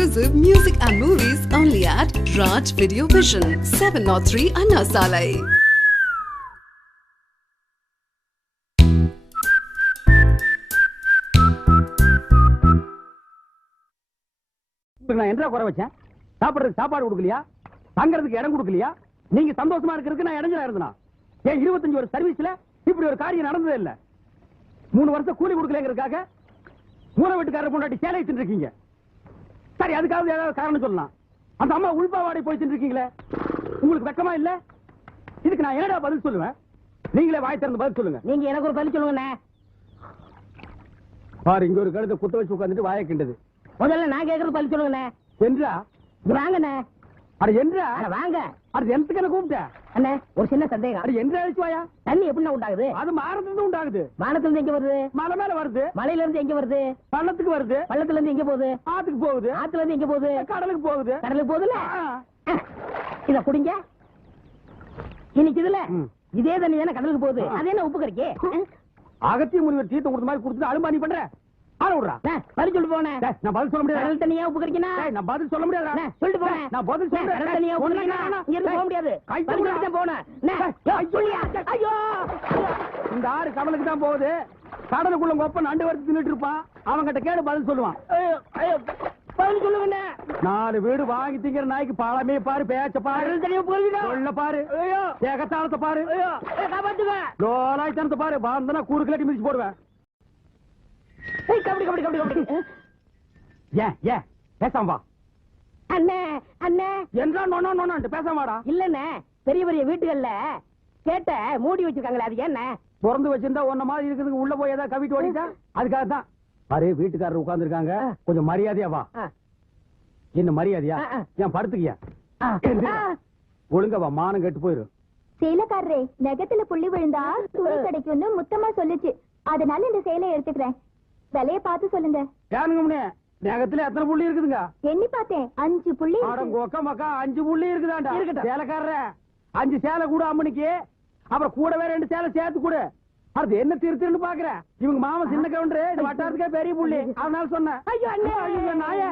exclusive music and movies only at Raj Video Vision, 703 Anna Salai. நான் என்ன குறை வச்சேன்? சாப்பிடுறதுக்கு சாப்பாடு கொடுக்கலையா? தங்கறதுக்கு இடம் கொடுக்கலையா? நீங்க சந்தோஷமா இருக்கிறதுக்கு நான் இடைஞ்சலா இருந்தனா? ஏன் 25 வருஷ சர்வீஸ்ல இப்படி ஒரு காரியம் நடந்ததே இல்ல. 3 வருஷம் கூலி கொடுக்கலங்கிறதுக்காக மூண வீட்டுக்காரர் கொண்டாடி சேலை தின்னுருக்கீங்க. சரி, அதுக்காக ஏதாவது காரணம் சொல்லலாம். அந்த அம்மா உள்பாவாடை போய் தின்னுருக்கீங்களே, உங்களுக்கு வெக்கமா இல்ல? இதுக்கு நான் என்னடா பதில் சொல்லுவேன்? நீங்களே வாய் திறந்து பதில் சொல்லுங்க. நீங்க எனக்கு ஒரு பதில் சொல்லுங்க. பாரு, இங்க ஒரு கழுத்தை குத்த வச்சு உட்காந்துட்டு வாயை கிண்டது. முதல்ல நான் கேட்கறது பதில் சொல்லுங்க. என்றா வாங்கண்ணே. அட என்றா வாங்க. அது எந்தக்கு என்ன கூப்பிட்ட? அண்ணே, ஒரு சின்ன சந்தேகம். அட எந்த அழிச்சு வாயா? தண்ணி எப்படி உண்டாகுது? அது மாறதுல உண்டாகுது. வானத்துல இருந்து எங்க வருது? மலை மேல வருது. மலையில இருந்து எங்க வருது? பள்ளத்துக்கு வருது. பள்ளத்துல இருந்து எங்க போகுது? ஆத்துக்கு போகுது. ஆத்துல இருந்து எங்க போகுது? கடலுக்கு போகுது. கடலுக்கு போகுதுல. இத குடிங்க. இன்னைக்கு இதுல இதே தண்ணி தானே கடலுக்கு போகுது. அது என்ன உப்பு கறிக்கு? அகத்திய முனிவர் தீர்த்தம் கொடுத்த மாதிரி கொடுத்துட்டு அலும்பா நீ பண்ற? ஆள விடுறா. பதில் சொல்லு போனே. நான் பதில் சொல்ல முடியாது. கடல் தண்ணியா உப்பு கறிக்கனா? நான் பதில் சொல்ல முடியாது. சொல்லிட்டு போனே. நான் பதில் சொல்றேன். கடல் தண்ணியா உப்பு கறிக்கனா? இங்க இருந்து போக முடியாது. பதில் போனே. ஐயோ, இந்த ஆறு கடலுக்கு தான் போகுது. கடலுக்குள்ள கொப்ப நண்டு வறுத்து தின்னுட்டு இருப்பான். அவன் கிட்ட கேடு பதில் சொல்லுவான். பதில் சொல்லுங்க. 4 வீடு வாங்கி திங்கிற நாய்க்கு பாலமே பாரு, பேச்ச பாரு, சொல்ல பாரு, ஏகத்தாளத்தை பாரு, லோலாய்த்தனத்தை பாரு. பாந்தனா கூறு கிளட்டி மிதிச்சு போடுவேன். ஏன் பேசாம வா. அண்ணே அண்ணே என்றா நோனோ பேசாம வாடா. இல்லண்ணே, பெரிய பெரிய வீட்டுகள்ல கேட்ட மூடி வச்சிருக்காங்களே, அது என்ன? பிறந்து வச்சிருந்தா ஒன்ன மாதிரி இருக்குதுங்க. உள்ள போய் ஏதாவது கவிட்டு ஓடிட்டா அதுக்காக தான். பாரு, வீட்டுக்காரர் உட்கார்ந்து இருக்காங்க, கொஞ்சம் மரியாதையா வா. என்ன மரியாதையா? ஏன் படுத்துக்கியா? ஒழுங்கா வா, மானம் கெட்டு போயிரும். சேலக்காரரே, நெகத்துல புள்ளி விழுந்தா துணி கிடைக்கும்னு முத்தமா சொல்லுச்சு. அதனால இந்த சேலையை எடுத்துக்கிறேன். விலைய பார்த்து சொல்லுங்க. ஏனுங்க, நகத்துல எத்தனை புள்ளி இருக்குதுங்க? எண்ணி பார்த்தேன், 5 புள்ளி. மக்கா 5 புள்ளி இருக்குதாண்டா. சேலைக்காரர 5 சேலை கூட அம்மனிக்கு, அப்புறம் கூடவே 2 சேலை சேர்த்து கூட. அது என்ன திருத்துன்னு பாக்குற? இவங்க மாமா சின்ன கவுண்டரு, இந்த வட்டாரத்துக்கே பெரிய புள்ளி. அதனால சொன்னேன். ஐயோ அண்ணே, ஐயோ நாய,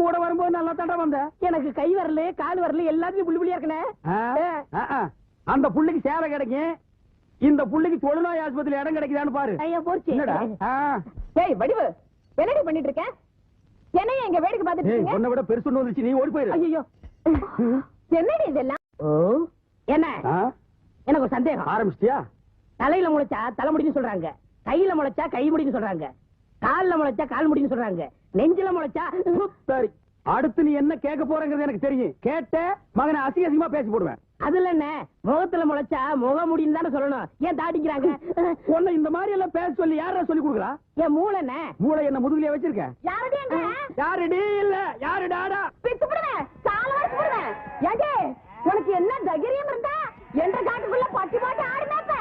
கூட வரும்போது நல்லா தண்டா வந்த. எனக்கு கை வரல, கால் வரல, எல்லாத்தையும் புள்ளி புள்ளியா இருக்கனே. அந்த புள்ளிக்கு சேலை கிடைக்கும், இந்த புள்ளிக்கு தொழுநோய் ஆஸ்பத்திரி இடம் கிடைக்குதான்னு பாரு. ஐயா போச்சு. என்னடா? ஏய் வடிவு, என்னடி பண்ணிட்டு இருக்க? என்னைய எங்க வேடிக்கை பார்த்துட்டு இருக்கீங்க? உன்னை விட பெருசு ஒண்ணு வந்துச்சு, நீ ஓடி போயிரு. ஐயோ, என்னடி இதெல்லாம்? என்ன? எனக்கு ஒரு சந்தேகம். ஆரம்பிச்சிட்டியா? தலையில முளைச்சா தலைமுடின்னு சொல்றாங்க, கையில முளைச்சா கை முடின்னு சொல்றாங்க, கால்ல முளைச்சா கால் முடின்னு சொல்றாங்க, நெஞ்சில முளைச்சா. சரி, அடுத்து நீ என்ன கேட்க போறங்கிறது எனக்கு தெரியும். கேட்ட மகனை அசிங்கமா பேசி போடுவேன். அதுல என்ன, முகத்துல முளைச்சா முக முடின்னு தானே சொல்லணும். ஏன் தாடிக்கிறாங்க? உன்னை இந்த மாதிரி எல்லாம் பேச சொல்லி யாரா சொல்லி கொடுக்குறா? என் மூளை என்ன? மூளை என்ன முதுகுலயே வச்சிருக்க? யாருடி? இல்ல யாருடாடா? பிச்சுடுவேன், கால வரைக்கும் போடுவேன். ஏண்டே, உனக்கு என்ன தைரியம் இருந்தா என்ற காட்டுக்குள்ள பட்டி போட்டு ஆடுனாப்ப?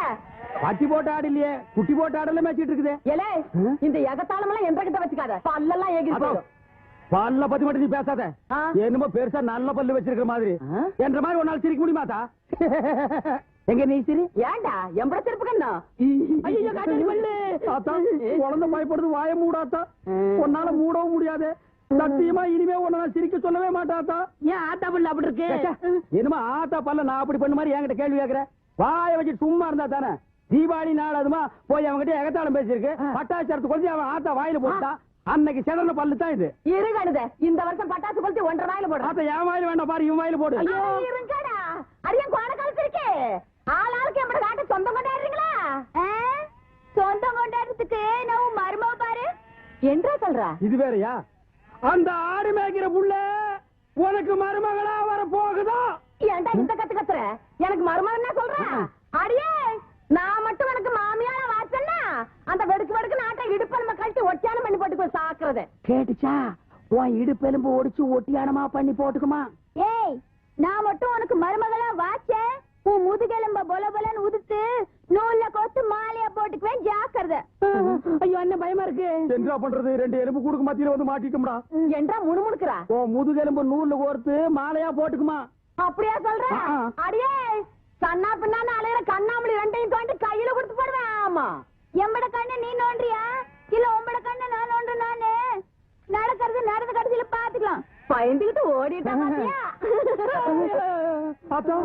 பட்டி போட்டு ஆடு இல்லையே, குட்டி போட்டு ஆடல மேய்ச்சிட்டு இருக்குது. ஏலே, இந்த எகத்தாளம் எல்லாம் என்ற கிட்ட வச்சுக்காத, பல்லெல்லாம் ஏகி போடும். பல்ல பத்தி மட்டும் நீ பேசாத. என்னமோ பெருசா நல்ல பல்லு வச்சிருக்கிற மாதிரி. என்ற மாதிரி ஒரு நாள் சிரிக்க முடியுமாத்தா? எங்க நீ சிரி? ஏண்டா எம்பட சிரிப்பு கண்ணா? ஐயோ காட்டு பல்லு. தாத்தா, குழந்தை பயப்படுது, வாய மூடாத்தா. உன்னால மூடவும் முடியாது. சத்தியமா இனிமே உன்ன நான் சிரிக்க சொல்லவே மாட்டாத்தா. ஏன் ஆத்தா பல்லு அப்படி இருக்கு? என்னமா ஆத்தா பல்ல நான் அப்படி பண்ண மாதிரி என்கிட்ட கேள்வி கேட்கிற? வாய வச்சு சும்மா இருந்தா தானே. தீபாவளி நாள் அதுமா போய் அவங்ககிட்ட எகத்தாளம் பேசிருக்கு. பட்டாச்சாரத்து கொஞ்சம் அவன் ஆத்தா வாயில போட்டா அன்னைக்கு செடல பல்லு தான் இது. இருங்கடுத, இந்த வருஷம் பட்டாசு கொளுத்தி 1.5 வாயில போடு. ஆத்தா என் வாயில வேண்டாம், பாரு இவன் வாயில போடு. ஐயோ இருங்கடா, அரியன் கோண கலத்திருக்கு. ஆளாளுக்கு எம்பட காட்ட சொந்தம் கொண்டாடுறீங்களா? சொந்தம் கொண்டாடுறதுக்கு நான் மருமவ பாரு என்றா சொல்றா. இது வேறயா? அந்த ஆடு மேய்க்கிற புள்ள உனக்கு மருமகளா வர போகுதோ? ஏன்டா இந்த கத்துற? எனக்கு மருமகன்னா சொல்றேன். அடியே, நான் மட்டும் உனக்கு மாமியார வாச்சன்னா அந்த வெடுக்கு நாட்டை இடுப்பு நம்ம கழட்டி ஒட்டியானம் பண்ணி போட்டுக்கோ. சாக்குறது கேட்டுச்சா? உன் இடுப்பு எலும்பு ஒடிச்சு ஒட்டியானமா பண்ணி போட்டுக்குமா? ஏய், நான் மட்டும் உனக்கு மருமகளா வாச்சேன், உன் முதுகெலும்ப பொலன்னு உதுத்து நூல்ல கோத்து மாலையா போட்டுக்குவேன். ஜாக்கிரதை. ஐயோ அண்ணன் பயமா இருக்கு. என்ன பண்றது? 2 எலும்பு கூடுக்கு மத்தியில வந்து மாட்டிக்கும்டா. என்றா முணுமுணுக்குறா? ஓ, முதுகெலும்பு நூல்ல கோர்த்து மாலையா போட்டுக்குமா? அப்படியா சொல்ற? அடியே, கண்ணா பின்னான்னு அலையிற கண்ணாமலி 2ஐயும் தோண்டி கையில கொடுத்து போடுவேன். ஆமா, எம்பட கண்ணு நீ நோண்டியா இல்ல உம்பட கண்ணு நான் நோண்டு? நானு நடக்கிறது நடந்த கடைசியில பாத்துக்கலாம். பயந்துகிட்டு ஓடிட்டான் பாத்தியா? ஆத்தா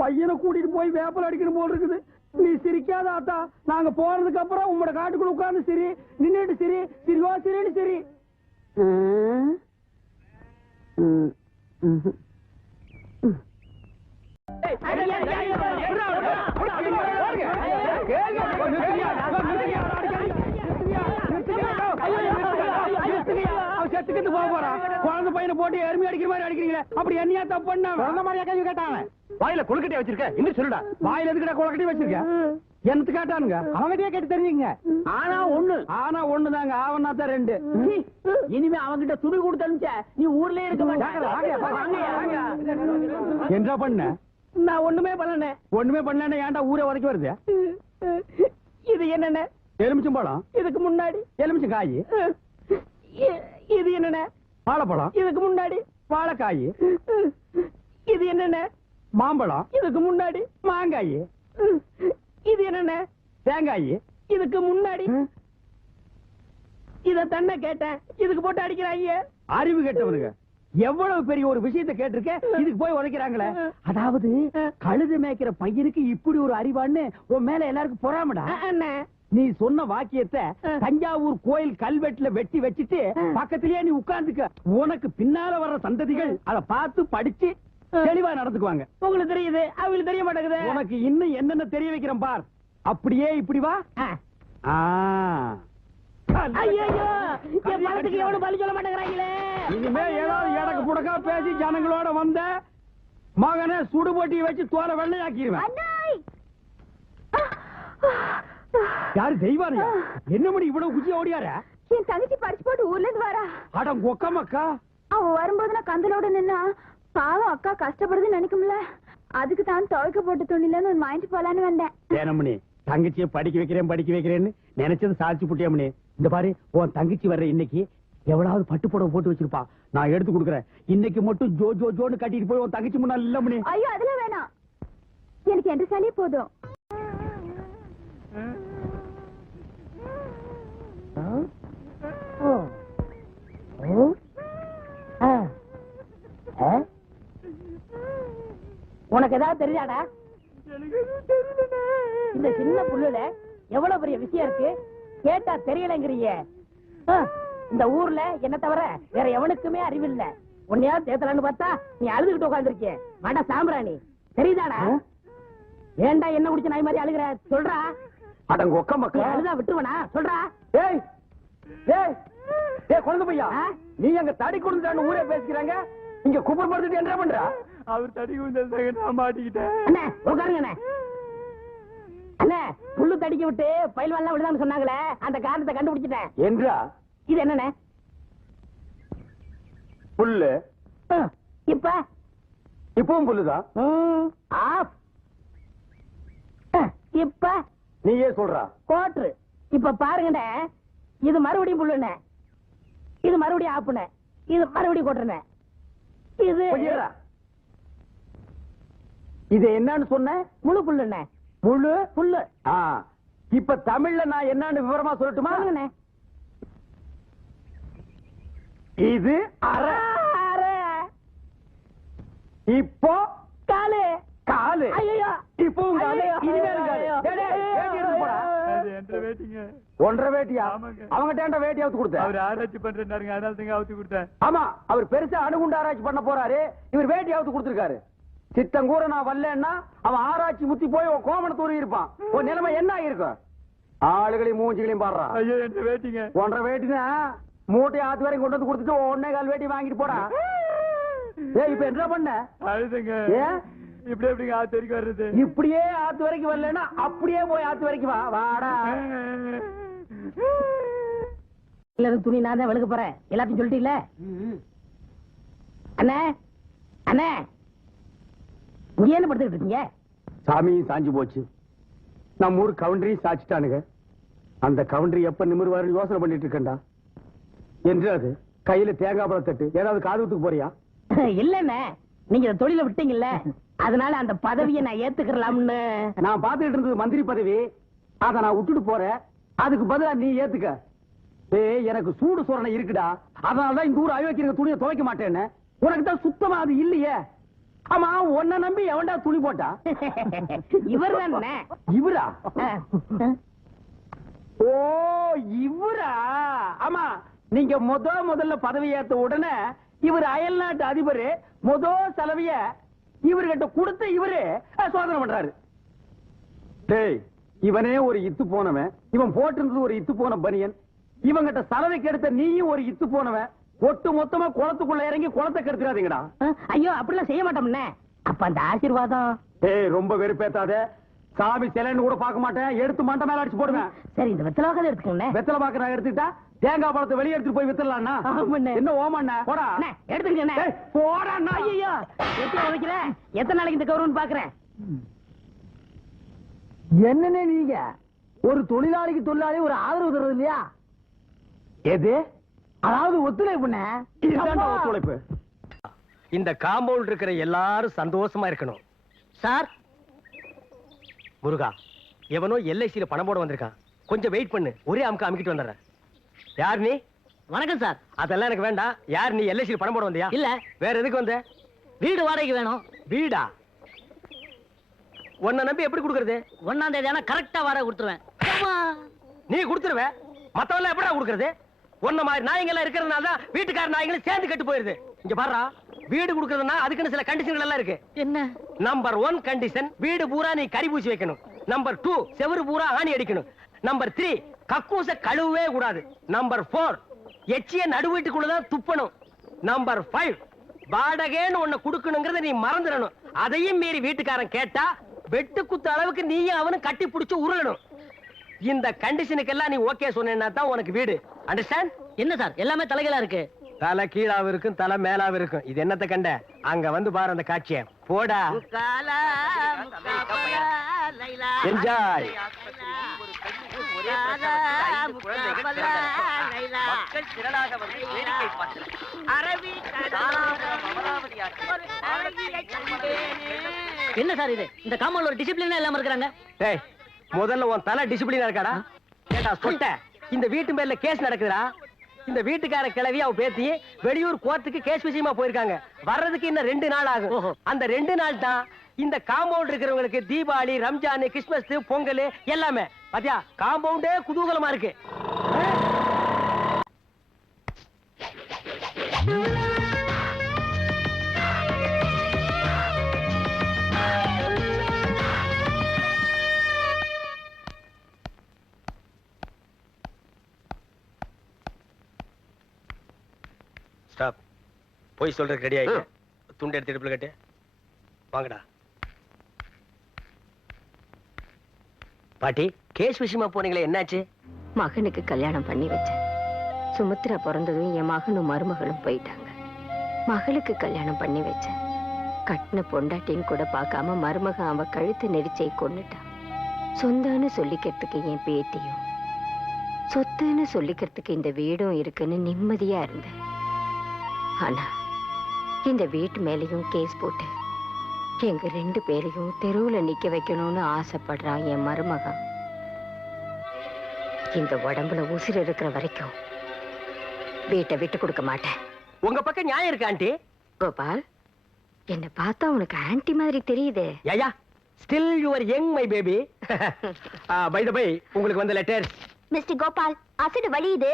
பையனை கூட்டிட்டு போய் வேப்பல் அடிக்கணும் போல் இருக்குது. நீ சிரிக்காத ஆத்தா. நாங்க போறதுக்கு அப்புறம் உங்களோட காட்டுக்குள்ள உட்கார்ந்து சரி, நின்னுட்டு சரி, சிரிவா சரின்னு சரி. செத்துக்கிட்டு போக போறான். குழந்தை பையனை போட்டு எருமை அடிக்கிற மாதிரி அடிக்கிறீங்களே, அப்படி என்னையா தப்பு பண்ண? குழந்தை மாதிரியா கேள்வி கேட்டாங்க. வாயில கொழுக்கட்டை வச்சிருக்க, இன்னும் சொல்லுடா. வாயில எதுக்குடா கொழுக்கட்டை வச்சிருக்க? என்னத்து கேட்டானுங்க? அவங்கிட்டயே கேட்டு தெரிஞ்சுங்க. ஆனா ஒண்ணுதாங்க, ஆவனா தான் 2. இனிமே அவங்கிட்ட துணி கொடுத்து அனுப்பிச்ச நீ ஊர்லயே இருக்க மாட்டாங்க. என்ன பண்ண? நான் ஒண்ணுமே பண்ணல. ஒண்ணுமே பண்ணல. ஏன்டா ஊரே உதைக்க வருது? இது என்னென்ன? எலுமிச்சம்பழம். இதுக்கு முன்னாடி எலுமிச்சம் காய். இது என்னென்ன? வாழைப்பழம். இதுக்கு முன்னாடி வாழைக்காய். இது என்னென்ன? மாம்பழம். இதுக்கு முன்னாடி மாங்காய். இது என்னென்ன? தேங்காய். இதுக்கு முன்னாடி இத தன்ன கேட்டேன், இதுக்கு போட்டு அடிக்கிறாங்க. அறிவு கேட்டவனுங்க. எவ்வளவு பெரிய ஒரு விஷயத்தை கேட்டிருக்க, இதுக்கு போய் உதைக்கிறாங்களே. அதாவது கழுது மேய்க்கிற பையனுக்கு இப்படி ஒரு அறிவான்னு உன் மேல எல்லாருக்கும் பொறாமடா. நீ சொன்ன வாக்கியத்தை தஞ்சாவூர் கோயில் கல்வெட்டுல வெட்டி வச்சிட்டு பக்கத்திலேயே நீ உட்கார்ந்துக்க. உனக்கு பின்னால வர்ற சந்ததிகள் அதை பார்த்து படிச்சு தெளிவா நடந்துக்குவாங்க. உங்களுக்கு தெரியுது, அவங்களுக்கு தெரிய மாட்டேங்குது. உனக்கு இன்னும் என்னென்ன தெரிய வைக்கிறேன் பார். அப்படியே இப்படி வா. ஐயோ, என் பணத்துக்கு எவ்வளவு பலி சொல்ல மாட்டேங்கிறாங்களே. இனிமே ஏதாவது எடக்கு புடக்கா பேசி ஜனங்களோட வந்த மகனை சுடுபொட்டி வச்சு தோலை வெள்ளையாக்கிடுவேன். யாரு தெய்வானியா? என்ன மணி இவ்வளவு குச்சி ஓடியார? என் தங்கச்சி பறிச்சு போட்டு ஊர்ல இருந்து வரா. அட கொக்கமக்கா. அவ வரும்போது நான் கந்தலோட நின்னா பாவம் அக்கா கஷ்டப்படுதுன்னு நினைக்கும்ல. அதுக்கு தான் துவைக்க போட்டு துணில வாங்கிட்டு போலான்னு வந்தேன். ஏனமணி, தங்கச்சியை படிக்க வைக்கிறேன்னு நினைச்சது சாதிச்சு புட்டியமணி. இந்த பாரு, உன் தங்கச்சி வர்ற இன்னைக்கு எவ்வளவு பட்டு புடவை போட்டு வச்சிருப்பா. நான் எடுத்து கொடுக்குறேன். இன்னைக்கு மட்டும் ஜோ ஜோ ஜோன்னு கட்டிட்டு போய் உன் தங்கச்சி முன்னாள் இல்ல மணி. ஐயோ அதெல்லாம் வேணாம், எனக்கு எந்த சாலியே போதும். உனக்கு ஏதாவது தெரியாதா? இந்த சின்ன புள்ளுல எவ்வளவு பெரிய விஷயம் இருக்கு, கேட்டா தெரியலங்கிறிய. இந்த ஊர்ல என்ன தவிர வேற எவனுக்குமே அறிவில்ல. உன்னையா தேத்தலான்னு பார்த்தா நீ அழுதுகிட்டு உட்காந்துருக்க. மாடா சாம்பிராணி, தெரியுதாடா? ஏண்டா என்ன குடிச்ச நாய் மாதிரி அழுகுற? சொல்றா. அடங்க ஒக்க மக்கள் அழுதா விட்டுவனா? சொல்றா. ஏய் ஏய் ஏய் குழந்தை பையா, நீ அங்க தடி கொடுத்துட்டான்னு ஊரே பேசிக்கிறாங்க. இங்க குப்பர் படுத்துட்டு என்ன பண்ற? அவர் தடி கொடுத்து நான் மாட்டிக்கிட்டேன். அண்ணே உட்காருங்க அண்ணே. அண்ணே, புல்லு தடிக்க விட்டு பயில்வான்லாம் விடுதான்னு சொன்னாங்களே, அந்த காரணத்தை கண்டுபிடிச்சிட்டேன். என்றா? இது என்னண்ணே? புல்லு. இப்ப இப்பவும் புல்லுதான். ஆஃப். இப்ப நீயே சொல்றா. கோட்ரு. இப்ப பாருங்கண்ணே, இது மறுபடியும் புல்லுண்ணே, இது மறுபடியும் ஆப்புண்ணே, இது மறுபடியும் கோட்டுண்ணே. இது இது என்னன்னு சொன்ன? முழு புல்லுண்ணே. முழு புல்லு. இப்ப தமிழ்ல நான் என்னன்னு விவரமா சொல்லட்டுமா? இது அரை. இப்போ காலு. காலு. ஐயோ, இப்பவும் காலு. இனிமேல் காலு. ஒன்றரை வேட்டியா? அவங்க வேட்டி அவுத்து கொடுத்த. அவர் ஆராய்ச்சி பண்றாருங்க, அதனால தாங்க அவுத்து கொடுத்தேன். ஆமா, அவர் பெருசா அணுகுண்டு ஆராய்ச்சி பண்ண போறாரு. இவர் வேட்டி அவுத்து கொடுத்திருக்காரு. சித்தம் கூட நான் வரலன்னா அவன் ஆராய்ச்சி முத்தி போய் கோமணத்தூர் இருப்பான். உன் நிலைமை என்ன ஆயிருக்கும்? ஆளுகளையும் மூஞ்சிகளையும் பாடுறான். ஐயோ, என்ற வேட்டிங்க. ஒன்றரை வேட்டினா மூட்டை ஆத்து வரைக்கும் கொண்டு வந்து கொடுத்துட்டு 1.25 வேட்டி வாங்கிட்டு போடா. ஏய், இப்ப என்ன பண்ண? அழுதுங்க. ஏன் இப்படி எப்படிங்க ஆத்து வரைக்கும் வர்றது? இப்படியே ஆத்து வரைக்கும் வரலன்னா அப்படியே போய் ஆத்து வரைக்கும் வா. வாடா. எல்லாரும் துணி நான் தான் வெளுக்க போறேன். எல்லாத்தையும் சொல்லிட்டீங்களே? அண்ணே, அண்ணே, இங்க என்ன படுத்துக்கிட்டு இருக்கீங்க? சாமியும் சாஞ்சு போச்சு. நம்ம ஊர் கவுண்டரையும் சாச்சிட்டானுங்க. அந்த கவுண்டரி எப்ப நிமிர்வாரு யோசனை பண்ணிட்டு இருக்கேன்டா. என்று அது கையில தேங்காய் பழம் தட்டு. ஏதாவது காதுத்துக்கு போறியா? இல்லண்ணே, நீங்க இந்த தொழில விட்டீங்கல்ல, அதனால அந்த பதவியை நான் ஏத்துக்கலாம்னு. நான் பாத்துக்கிட்டு இருந்தது மந்திரி பதவி. அத நான் விட்டுட்டு போறேன். அதுக்கு பதிலா நீ ஏத்துக்க. ஏய், எனக்கு சூடு சொரணை இருக்குடா. அதனாலதான் இந்த ஊர் அயோக்கியங்க துணியை துவைக்க மாட்டேன்னு. உனக்கு தான் சுத்தமா அது இல்லையே. ஆமா, உன்னை நம்பி எவன்டா துணி போட்டா? இவர் தானே. இவரா? ஓ, இவரா? ஆமா, நீங்க முதல்ல பதவி ஏத்த உடனே இவர் அயல்நாட்டு அதிபர் செலவிய இவர்கிட்ட கொடுத்து இவரு சோதனை பண்றாரு. டேய், இவனே ஒரு இத்து போனவன், இவன் போட்டிருந்தது ஒரு இத்து போன பனியன், இவங்கிட்ட சலவைக்கு எடுத்த நீயும் ஒரு இத்து போனவன். ஒட்டு மொத்தமா குளத்துக்குள்ள இறங்கி குளத்தை கெடுத்துறாதீங்கடா. ஐயோ, அப்படிலாம் செய்ய மாட்டோம்னே. அப்ப அந்த ஆசீர்வாதம். ஏய், ரொம்ப வெறுப்பேத்தாத. சாமி சிலைன்னு கூட பார்க்க மாட்டேன், எடுத்து மண்டை மேல அடிச்சு போடுவேன். சரி, இந்த வெத்தலாக எடுத்துக்கோங்க. வெத்தலை பாக்க நான் எடுத்துட்டா தேங்காய் பழத்தை வெளியே எடுத்துட்டு போய் வித்தலாம்னா? என்ன ஓமண்ண? போடா எடுத்துக்கங்க. போடா. ஐயோ, எப்படி உழைக்கிற? எத்தனை நாளைக்கு இந்த கௌரவம் பாக்குறேன்? என்னன்னு நீங்க ஒரு தொழிலாளிக்கு தொழிலாளி ஒரு ஆதரவு தருவது இல்லையா? எது? அதாவது ஒத்துழைப்புண்ண. ஒத்துழைப்பு. இந்த காம்பவுண்ட் இருக்கிற எல்லாரும் சந்தோஷமா இருக்கணும். சார், முருகா, எவனோ எல்ஐசியில பணம் போட வந்திருக்கான். கொஞ்சம் வெயிட் பண்ணு, ஒரே அமுக்க அமுக்கிட்டு வந்துடுறேன். யார் நீ? வணக்கம் சார். அதெல்லாம் எனக்கு வேண்டாம். யார் நீ? எல்ஐசியில பணம் போட வந்தியா? இல்ல. வேற எதுக்கு வந்த? வீடு வாடகைக்கு வேணும். வீடா? உன்னை நம்பி எப்படி கொடுக்கறது? 1ஆம் தேதி ஆனா கரெக்டா வாடகை கொடுத்துருவேன். நீ கொடுத்துருவ, மத்தவெல்லாம் எப்படா கொடுக்கறது? உன்ன மாதிரி நாய்கள் இருக்கிறதுனால தான் வீட்டுக்கார நாய்களும் சேர்ந்து கெட்டு போயிருது. இங்க பாருடா, வீடு கொடுக்கறதுனா அதுக்குன்னு சில கண்டிஷன்கள் எல்லாம் இருக்கு. என்ன? நம்பர் 1 கண்டிஷன், வீடு பூரா நீ கறி பூசி வைக்கணும். நம்பர் 2, செவுரு பூரா ஆணி அடிக்கணும். நம்பர் 3, கக்கூச கழுவவே கூடாது. நம்பர் 4, எச்சிய நடு வீட்டுக்குள்ளதான் துப்பணும். நம்பர் 5, வாடகைன்னு ஒண்ணு கொடுக்கணுங்கிறத நீ மறந்துடணும். அதையும் மீறி வீட்டுக்காரன் கேட்டா வெட்டு குத்து அளவுக்கு நீயும் அவனும் கட்டி பிடிச்சு உருளணும். இந்த கண்டிஷனுக்கெல்லாம் நீ ஓகே சொன்னா தான் உனக்கு வீடு. அண்டர்ஸ்டாண்ட்? என்ன சார், எல்லாமே தலைகளா இருக்கு. தலை கீழாவும் இருக்கும், தலை மேலாவும் இருக்கும். இது என்னத்த கண்ட? அங்க வந்து பாரு அந்த காட்சிய. போடா, என்ஜாய். என்ன சார் இது? இந்த காம்பவுண்ட்ல ஒரு டிசிப்ளின் இல்லாம இருக்காங்க. டேய், முதல்ல உன் தலை டிசிப்ளினா இருக்காடா? கேட்டா சொட்ட. இந்த வீட்டு மேல கேஸ் நடக்குதுடா. இந்த வீட்டுக்கார கிளவி அவ பேத்தி வெளியூர் கோர்ட்டுக்கு கேஸ் விஷயமா போயிருக்காங்க. வர்றதுக்கு இன்னும் 2 நாள் ஆகும். அந்த 2 நாள் தான் இந்த காம்பவுண்ட் இருக்கிறவங்களுக்கு தீபாவளி, ரம்ஜான், கிறிஸ்துமஸ், பொங்கல் எல்லாமே. பாத்தியா, காம்பவுண்டே குதூகலமா இருக்கு. ஸ்டாப். போய் சொல்றதுக்கு ரெடி ஆயிட்டு துண்டு எடுத்து இடுப்புல கட்டு. வாங்கடா. பாட்டி, கேஸ் விஷயமா போனீங்களே, என்னாச்சு? மகனுக்கு கல்யாணம் பண்ணி வச்சேன். சுமித்ரா பிறந்ததும் என் மகனும் மருமகளும் போயிட்டாங்க. மகளுக்கு கல்யாணம் பண்ணி வச்சேன். கட்டின பொண்டாட்டின்னு கூட பார்க்காம மருமக அவ கழுத்து நெரிச்சை கொன்னுட்டான். சொந்தன்னு சொல்லிக்கிறதுக்கு என் பேத்தியும், சொத்துன்னு சொல்லிக்கிறதுக்கு இந்த வீடும் இருக்குன்னு நிம்மதியா இருந்தேன். ஆனா இந்த வீட்டு மேலையும் கேஸ் போட்டு எங்க 2 பேரையும் தெருவுல நிக்க வைக்கணும்னு ஆசைப்படுறான் என் மருமகன். இந்த உடம்புல உசிர் இருக்கிற வரைக்கும் வீட்டை விட்டு கொடுக்க மாட்டேன். உங்க பக்கம் நியாயம் இருக்கு ஆண்டி. கோபால், என்ன பார்த்தா உனக்கு ஆன்டி மாதிரி தெரியுதே. Yeah, still you are young my baby. By the by, உங்களுக்கு வந்த லெட்டர். மிஸ்டர் கோபால், அசிடு வலியுது,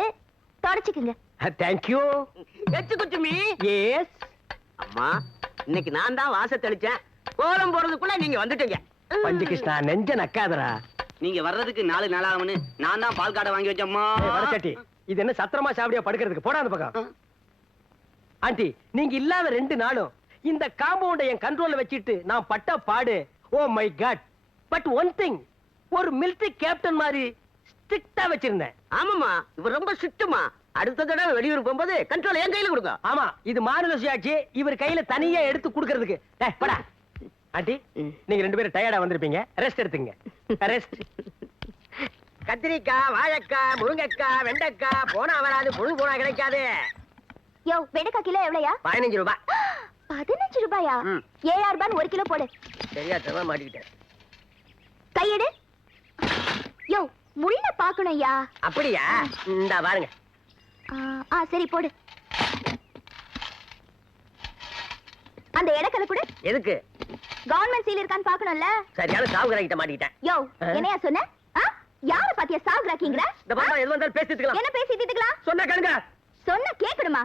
தொடச்சுக்குங்க. Thank you. எச்சுக்குச்சுமி. எஸ். அம்மா, இன்னைக்கு நான் தான் வாச தெளிச்சேன். கோலம் போறதுக்குள்ள நீங்க வந்துட்டீங்க. பஞ்சு கிருஷ்ணா, நெஞ்ச நக்காதரா. நீங்க வர்றதுக்கு 4 நாளாகும்னு நான் தான் பால் காடை வாங்கி வச்சேம்மா. வரச்சட்டி, இது என்ன சத்திரமா சாவடியா படுக்கிறதுக்கு? போடா அந்த பக்கம். ஆண்டி, நீங்க இல்லாத 2 நாளும் இந்த காம்பவுண்ட என் கண்ட்ரோல்ல வச்சிட்டு நான் பட்ட பாடு. Oh my God. But one thing, ஒரு மிலிட்டரி கேப்டன் மாதிரி ஸ்ட்ரிக்ட்டா வச்சிருந்தேன். ஆமாமா, இவர் ரொம்ப ஸ்ட்ரிக்ட்டுமா. அடுத்த தடவை வெளியூர் போகும்போது கண்ட்ரோல் என் கையில கொடுங்க. ஆமா, இது மாநில சுயாட்சி. இவர் கையில தனியா எடுத்து கொடுக்கிறதுக்கு. போடா. ஆண்டி, நீங்க 2 பேரும் டயர்டா வந்திருப்பீங்க, ரெஸ்ட் எடுத்துங்க. ரெஸ்ட். கத்திரிக்காய், வாழைக்காய், முருங்கைக்காய், வெண்டைக்காய் போனா வராது, புழு போனா கிடைக்காது. யோ, வெண்டைக்காய் கிலோ எவ்வளவுயா? 15 ரூபாய். 15 ரூபாயா? 7,000 ரூபாய் 1 கிலோ போடு. சரியா தவா மாட்டிக்கிட்டேன். கையெடு. யோ, முள்ள பாக்கணும் ஐயா. அப்படியா? இந்த பாருங்க. சரி போடு. அந்த இடக்கல கூட எதுக்கு? கவர்மெண்ட் சீல் இருக்கான்னு பாக்கணும்ல. சரியான சாவுகிட்ட மாட்டிக்கிட்டேன். யோ என்னையா சொன்ன? யார பாத்தியா சாகுறாக்கீங்கற? இந்த பாப்பா எது வந்தாலும் பேசிட்டுக்கலாம். என்ன பேசிட்டு இருக்கலாம்? சொன்னா கேளுங்க. சொன்ன கேக்குடுமா?